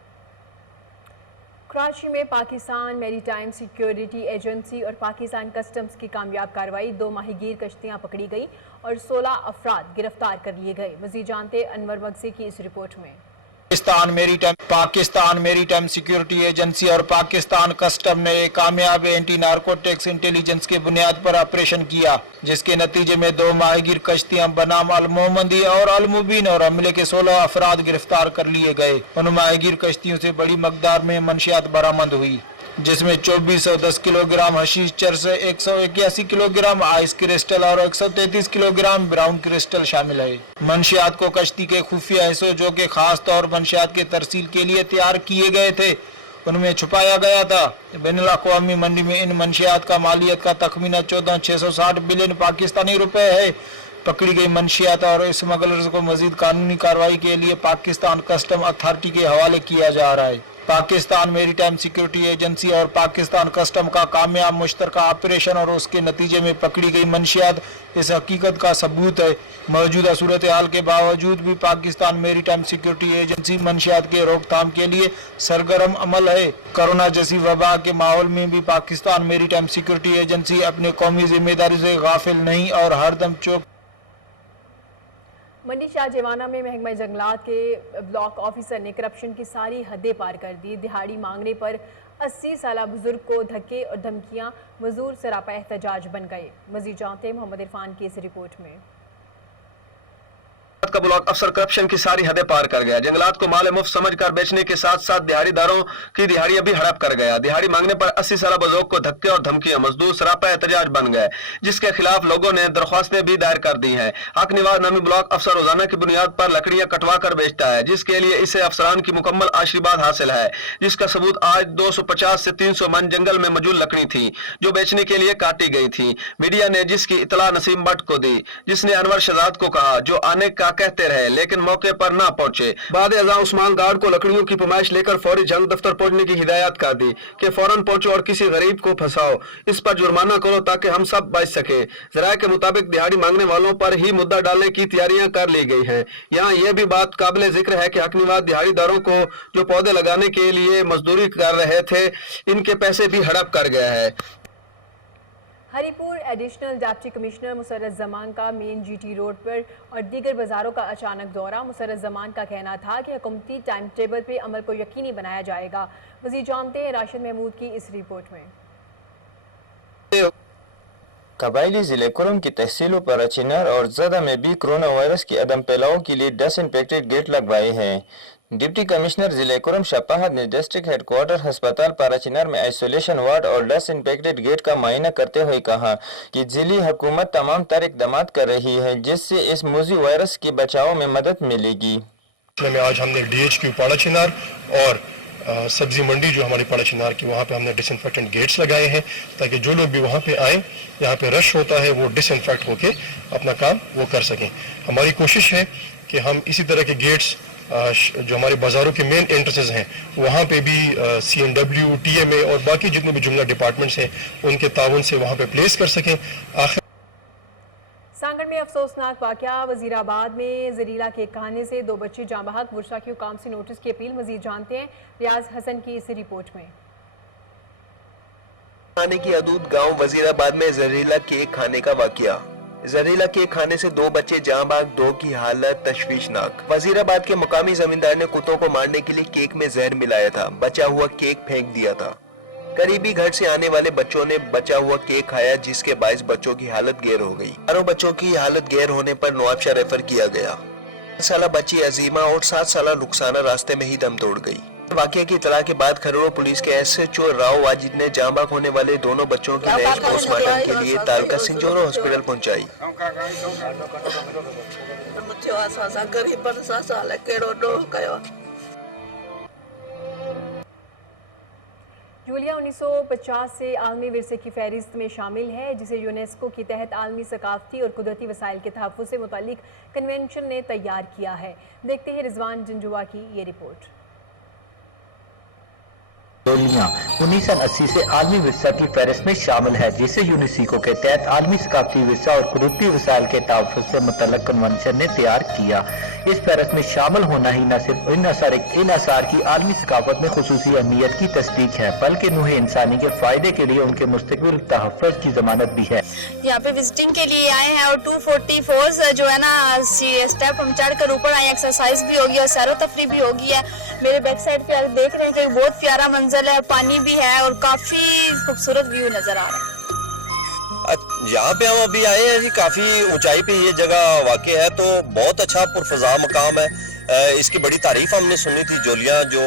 कराची में पाकिस्तान मैरीटाइम सिक्योरिटी एजेंसी और पाकिस्तान कस्टम्स की कामयाब कार्रवाई 2 माहीगीर कश्तियाँ पकड़ी गई और 16 अफराद गिरफ्तार कर लिए गए। मज़ीद जानते अनवर मगसी की इस रिपोर्ट में। पाकिस्तान मेरीटाइम सिक्योरिटी एजेंसी और पाकिस्तान कस्टम ने एक कामयाब एंटी नारकोटिक्स इंटेलिजेंस की बुनियाद पर ऑपरेशन किया, जिसके नतीजे में 2 माहीगीर कश्तियां बनाम अल मोहम्मदी और अल मुबीन और हमले के 16 अफराद गिरफ्तार कर लिए गए। उन माहीगीर कश्तियों से बड़ी मकदार में मंशियात बरामद हुई, जिसमें 2410 किलोग्राम हशीश चरस, 181 किलोग्राम आइस क्रिस्टल और 133 किलोग्राम ब्राउन क्रिस्टल शामिल है। मंशियात को कश्ती के खुफिया हिस्सों जो कि खास तौर मंशियात के तरसील के लिए तैयार किए गए थे, उनमें छुपाया गया था। बैनुल अक़वामी मंडी में इन मंशियात का मालियत का तखमीना 14,660 बिलियन पाकिस्तानी रुपए है। पकड़ी गई मंशियात और स्मगलर्स को मजीद कानूनी कार्रवाई के लिए पाकिस्तान कस्टम अथॉरिटी के हवाले किया जा रहा है। पाकिस्तान मेरीटाइम सिक्योरिटी एजेंसी और पाकिस्तान कस्टम का कामयाब मुश्तरका ऑपरेशन और उसके नतीजे में पकड़ी गई मंशियात इस हकीकत का सबूत है। मौजूदा सूरत हाल के बावजूद भी पाकिस्तान मेरीटाइम सिक्योरिटी एजेंसी मंशियात के रोकथाम के लिए सरगर्म अमल है। कोरोना जैसी वबा के माहौल में भी पाकिस्तान मेरीटाइम सिक्योरिटी एजेंसी अपने कौमी जिम्मेदारी से गाफिल नहीं और हरदम चौक। मंडी शाहजेवाना में महकमा जंगलात के ब्लॉक ऑफिसर ने करप्शन की सारी हदें पार कर दी। दिहाड़ी मांगने पर 80 साला बुजुर्ग को धक्के और धमकियां, मजदूर सरापा एहतजाज बन गए। मजीद जानते हैं मोहम्मद इरफान की इस रिपोर्ट में। का ब्लॉक अफसर करप्शन की सारी हदें पार कर गया। जंगलात को माल मुफ्त समझकर बेचने के साथ साथ दिहाड़ीदारों की दिहाड़ियां भी हड़प कर गया। दिहाड़ी मांगने पर 80 साल बुजुर्ग को धक्के और धमकियां, मजदूर सरापा एहतजाज बन गए, जिसके खिलाफ लोगों ने दरख्वास्तें भी दायर कर दी हैं। हक निवाज नामी ब्लॉक अफसर रोजाना की बुनियाद पर लकड़ियां कटवा कर बेचता है, जिसके लिए इसे अफसरान की मुकम्मल आशीर्वाद हासिल है, जिसका सबूत आज 250 से 300 मन जंगल में मौजूद लकड़ी थी जो बेचने के लिए काटी गई थी। मीडिया ने जिसकी इतला नसीम भट्ट को दी, जिसने अनवर शहजाद को कहा, जो आने का कहते रहे लेकिन मौके पर ना पहुंचे। बाद अज़ां उस्मान गार्ड को लकड़ियों की फरमाइश लेकर फौरी जंग दफ्तर पहुंचने की हिदायत कर दी कि फौरन पहुंचो और किसी गरीब को फंसाओ, इस पर जुर्माना करो ताकि हम सब बच सके। जराये के मुताबिक दिहाड़ी मांगने वालों पर ही मुद्दा डालने की तैयारियां कर ली गई हैं। यहाँ यह भी बात काबिल जिक्र है कि हकनीवाद दिहाड़ीदारों को जो पौधे लगाने के लिए मजदूरी कर रहे थे, इनके पैसे भी हड़प कर गया है। Haripur additional deputy commissioner Musarrat Zaman का मेन जीटी रोड पर और दीगर बाजारों का अचानक दौरा। मुसर्रत जमान का कहना था कि हुकूमती टाइम टेबल पर अमल को यकीनी बनाया जाएगा। मज़ीद जानते हैं राशिद महमूद की इस रिपोर्ट में। कबायली ज़िले कुरम की तहसीलों पर अचिनार और ज़दा में भी कोरोना वायरस के अदम फैलाव के लिए डिसइंफेक्टेड गेट लगवाए हैं। डिप्टी कमिश्नर जिले कुरम शाहपहाद ने डिस्ट्रिक्ट हेडक्वार्टर अस्पताल पाराचिनार में आइसोलेशन वार्ड और डिसइंफेक्टेड गेट का मुआयना करते हुए कहा कि जिली हुकूमत तमाम तर इक़दाम कर रही है, जिससे इस मूजी वायरस के बचाव में मदद मिलेगी। में आज हमने DHQ पाराचिनार और सब्जी मंडी जो हमारी पाराचिनार की, वहाँ पे हमने डिसइंफेक्टेंट गेट्स लगाए हैं ताकि जो लोग भी वहाँ पे आए, यहाँ पे रश होता है, वो डिसइंफेक्ट होके अपना काम वो कर सकें। हमारी कोशिश है कि हम इसी तरह के गेट्स जो हमारे बाजारों के मेन एंट्रेंसेस हैं, वहाँ पे भी CNW, TMA और बाकी जितने भी जुमला डिपार्टमेंट्स हैं, उनके ताउन से वहाँ पे प्लेस कर सकें। सांगड़ में अफसोसनाक वाकया। वजीराबाद में जहरीला केक खाने से 2 बच्चे जाँ बहक। वर्षा के हुकाम से नोटिस की अपील। मजीद जानते हैं रियाज हसन की इस रिपोर्ट में। खाने की हदूद गांव वजीराबाद में जहरीला केक खाने का वाकया। जहरीला केक खाने से 2 बच्चे जाँ बहक, 2 की हालत तशवीशनाक। वजीराबाद के मुकामी जमींदार ने कुत्तों को मारने के लिए केक में जहर मिलाया था, बचा हुआ केक फेंक दिया था। करीबी घर से आने वाले बच्चों ने बचा हुआ केक खाया, जिसके बायस बच्चों की हालत गैर हो गई। 4 बच्चों की हालत गैर होने पर नवाबशाह रेफर किया गया। 7 साला बच्ची अजीमा और 7 साला रुखसाना रास्ते में ही दम तोड़ गई। वाकये की इतला के बाद खरोड़ पुलिस के SHO राव वाजिद ने जाँ बहक होने वाले दोनों बच्चों की लाश पोस्टमार्टम के लिए तालका सिंजोरा हॉस्पिटल पहुंचाई। जूलिया 1950 से आलमी विरसे की फहरिस्त में शामिल है, जिसे यूनेस्को के तहत आलमी सकाफती और कुदरती वसाइल के तहफ़्फ़ुज़ से मुतालिक कन्वेंशन ने तैयार किया है। देखते हैं रिजवान जंजुआ की ये रिपोर्ट। जोलियाँ 1980 से आलमी विरसा की फहरिस्त में शामिल है, जिसे यूनेस्को के तहत आलमी सकाफती विरसा और कुदरती वसाइल के तहफ़्फ़ुज़ से मुतल्लिक़ कन्वेंशन ने तैयार किया। इस फहरिस्त में शामिल होना ही न सिर्फ इन आसार की आलमी सकाफत में खुसूसी अहमियत की तस्दीक है, बल्कि नूह इंसानी के फ़ायदे के लिए उनके मुस्तक़बिल तहफ़्फ़ुज़ की ज़मानत भी है। यहाँ पे विजिटिंग के लिए आए हैं और 244 जो है ना स्टेप हम चढ़ कर ऊपर आए, एक्सरसाइज भी होगी और सैरो तफरी भी होगी है। मेरे बैक साइड पे आप देख रहे हैं कि बहुत प्यारा मंजर है, पानी भी है और काफी खूबसूरत व्यू नजर आ रहा है। यहाँ पे हम अभी आए हैं जी, काफी ऊंचाई पे ये जगह वाक़ है, तो बहुत अच्छा पुरफज़ा मकाम है। इसकी बड़ी तारीफ हमने सुनी थी, जोलियाँ जो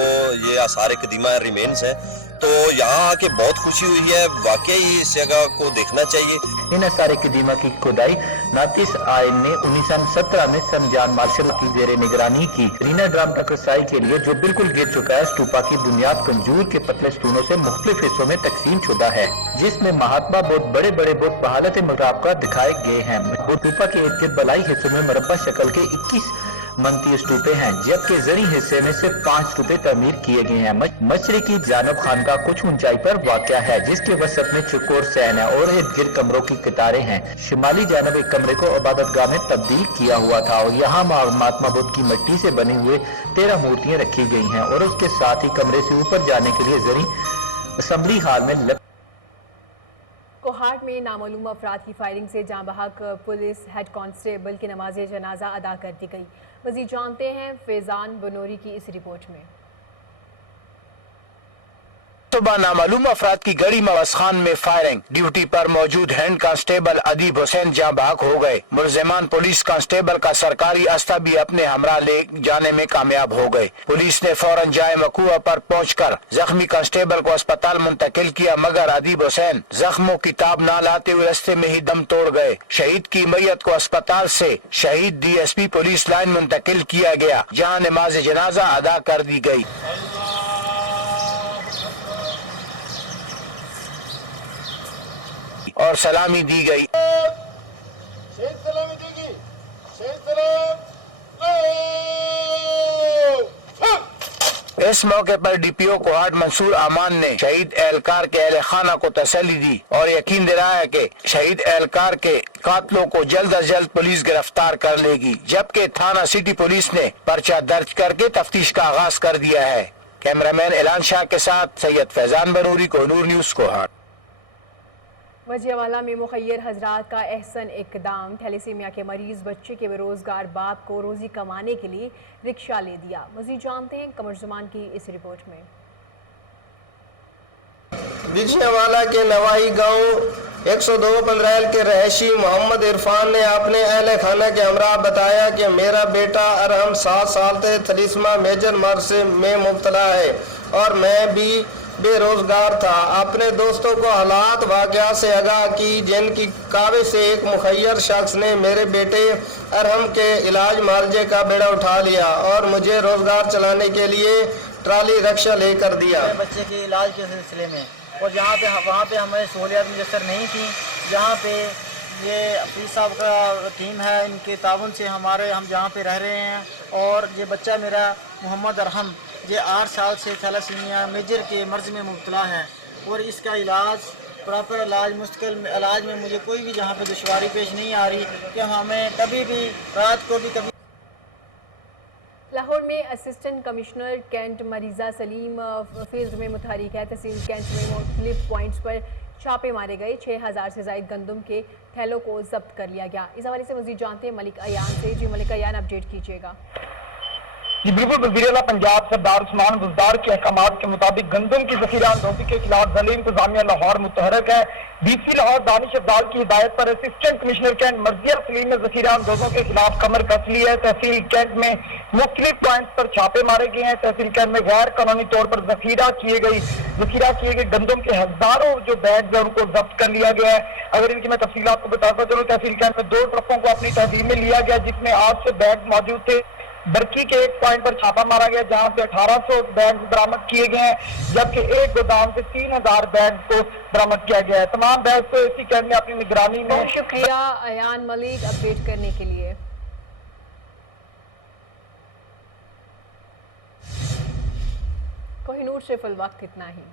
ये आसार कदीमा रिमेन्स हैं, तो यहाँ आके बहुत खुशी हुई है। वाकई इस जगह को देखना चाहिए। इन आसार कदीमा की खुदाई नातिस आयन ने 1917 में सन जॉन मार्शल की जेर निगरानी की। रीना ड्राम तक रसाई के लिए जो बिल्कुल गिर चुका है, स्टूपा की बुनियाद खंजूर के पतले स्तूनों से मुख्तलिफ हिस्सों में तकसीम शुदा है, जिसमें महात्मा बुद्ध बड़े बड़े बुद्ध बहालत मुराबका दिखाए गए हैं। स्टूपा के इर्द बलाई हिस्सों में मरबा शक्ल के 21 मनती स्तूपे हैं, जबकि जरी हिस्से में सिर्फ 5 स्तूपे तमीर किए गए हैं। मशरिकी जानब खानका कुछ ऊंचाई पर वाक़या है, जिसके वसत में चुकोर सैन है और इर्द गिर्द कमरों की कतारें हैं। शिमाली जानब एक कमरे को इबादतगाह में तब्दील किया हुआ था और यहाँ महात्मा बुद्ध की मिट्टी से बने हुए 13 मूर्तियां रखी गई हैं और उसके साथ ही कमरे से ऊपर जाने के लिए जरी असम्बली हाल में कोहाट में नामालूम अफराद की फायरिंग से जाँ बहक पुलिस हेड कांस्टेबल की नमाज जनाजा अदा कर दी गई। मज़ीद जानते हैं फैजान बनोरी की इस रिपोर्ट में। सुबह नामालूम अफराद की गड़ी मवस खान में फायरिंग, ड्यूटी पर मौजूद हेड कांस्टेबल अदीब हुसैन जाँ बहक हो गए। मुलजिमान पुलिस कांस्टेबल का सरकारी अस्ता भी अपने हमरा ले जाने में कामयाब हो गए। पुलिस ने फौरन जाए मकुआ पर पहुंचकर जख्मी कांस्टेबल को अस्पताल मुंतकिल किया, मगर अदीब हुसैन जख्मों की ताब न लाते हुए रास्ते में ही दम तोड़ गए। शहीद की मैयत को अस्पताल से शहीद DSP पुलिस लाइन मुंतकिल किया गया, जहाँ नमाज जनाजा अदा कर दी गई और सलामी दी गई। इस मौके पर DPO कोहाट मंसूर अमान ने शहीद एहलकार के अहले खाना को तसल्ली दी और यकीन दिलाया कि शहीद एहलकार के कातलों को जल्द अज जल्द पुलिस गिरफ्तार कर लेगी, जबकि थाना सिटी पुलिस ने पर्चा दर्ज करके तफ्तीश का आगाज कर दिया है। कैमरामैन एलान शाह के साथ सैयद फैजान बनूरी, कोहिनूर न्यूज, कोहाट। वजियावाला में मुखय्यर हजरात का एहसन इकदाम, थैलेसीमिया के मरीज बच्चे के बेरोजगार बाप को रोजी कमाने के लिए रिक्शा ले दिया। मजीद जानते हैं कमर जुमान की इस रिपोर्ट में। वजियावाला के नवाही गांव 102 पंद्रहल के रहायशी मोहम्मद इरफान ने अपने अहले खाना के हमरा बताया कि मेरा बेटा अरहम 7 साल से थैलेसीमिया मेजर मर्ज में मुब्तला है और मैं भी बेरोजगार था। अपने दोस्तों को हालात वाक़या से आगाह की, जिनकी कावे से एक मुखय्यर शख्स ने मेरे बेटे अरहम के इलाज मालजे का बेड़ा उठा लिया और मुझे रोजगार चलाने के लिए ट्राली रिक्शा लेकर दिया। बच्चे के इलाज के सिलसिले में और वहाँ पे हमें सहूलियात मुयसर नहीं थी, जहाँ पे ये हफीज़ साहब का टीम है, इनके ताउन से हम जहाँ पे रह रहे हैं और ये बच्चा मेरा मोहम्मद अरहम ये 8 साल से थैलेसीमिया मेजर के मर्ज में मुब्तला है और इसका इलाज प्रॉपर इलाज मुस्तकिल इलाज में मुझे कोई भी जहाँ पे दुश्वारी पेश नहीं आ रही कि हमें कभी भी रात को भी कभी। लाहौर में assistant commissioner cantt Mariza Saleem field में मुतहरिक है। तहसील कैंट में मुख्तलिफ पॉइंट्स पर छापे मारे गए। 6000 से ज़ायद गंदम के थैलों को जब्त कर लिया गया। इस हवाले से मज़ीद जानते हैं मलिक अयान से। जी मलिक अयान, अपडेट कीजिएगा। जी बिल्कुल, वज़ीर-ए-आला पंजाब सरदार उस्मान बुज़दार के अहकामात के मुताबिक गंदम की ज़ख़ीरा अंदोज़ी के खिलाफ ज़िला इंतज़ामिया लाहौर मुतहरक है। DC लाहौर दानिश अफजाल की हिदायत पर असिस्टेंट कमिश्नर कैंट मर्जिया सलीम ने ज़ख़ीरा अंदोज़ों के खिलाफ कमर कस ली है। तहसील कैंट में मुख्तलिफ पॉइंट्स पर छापे मारे गए हैं। तहसील कैंट में गैर कानूनी तौर पर ज़ख़ीरा किए गए गंदम के हजारों जो बैग है उनको जब्त कर लिया गया है। अगर इनकी मैं तफसीलात को बताता चलूँ, तहसील कैंट में 2 ट्रकों को अपनी तहजीब में लिया गया, जिसमें 800 बैग मौजूद थे। बरकी के एक पॉइंट पर छापा मारा गया, जहां पे 1800 बैग बरामद किए गए हैं, जबकि एक गोदाम से 3000 बैग को बरामद किया गया है। तमाम बैग को इसी कैंट ने अपनी निगरानी में। शुक्रिया अयान मलिक अपडेट करने के लिए। कोहिनूर नूर, सिर्फ वक्त इतना ही।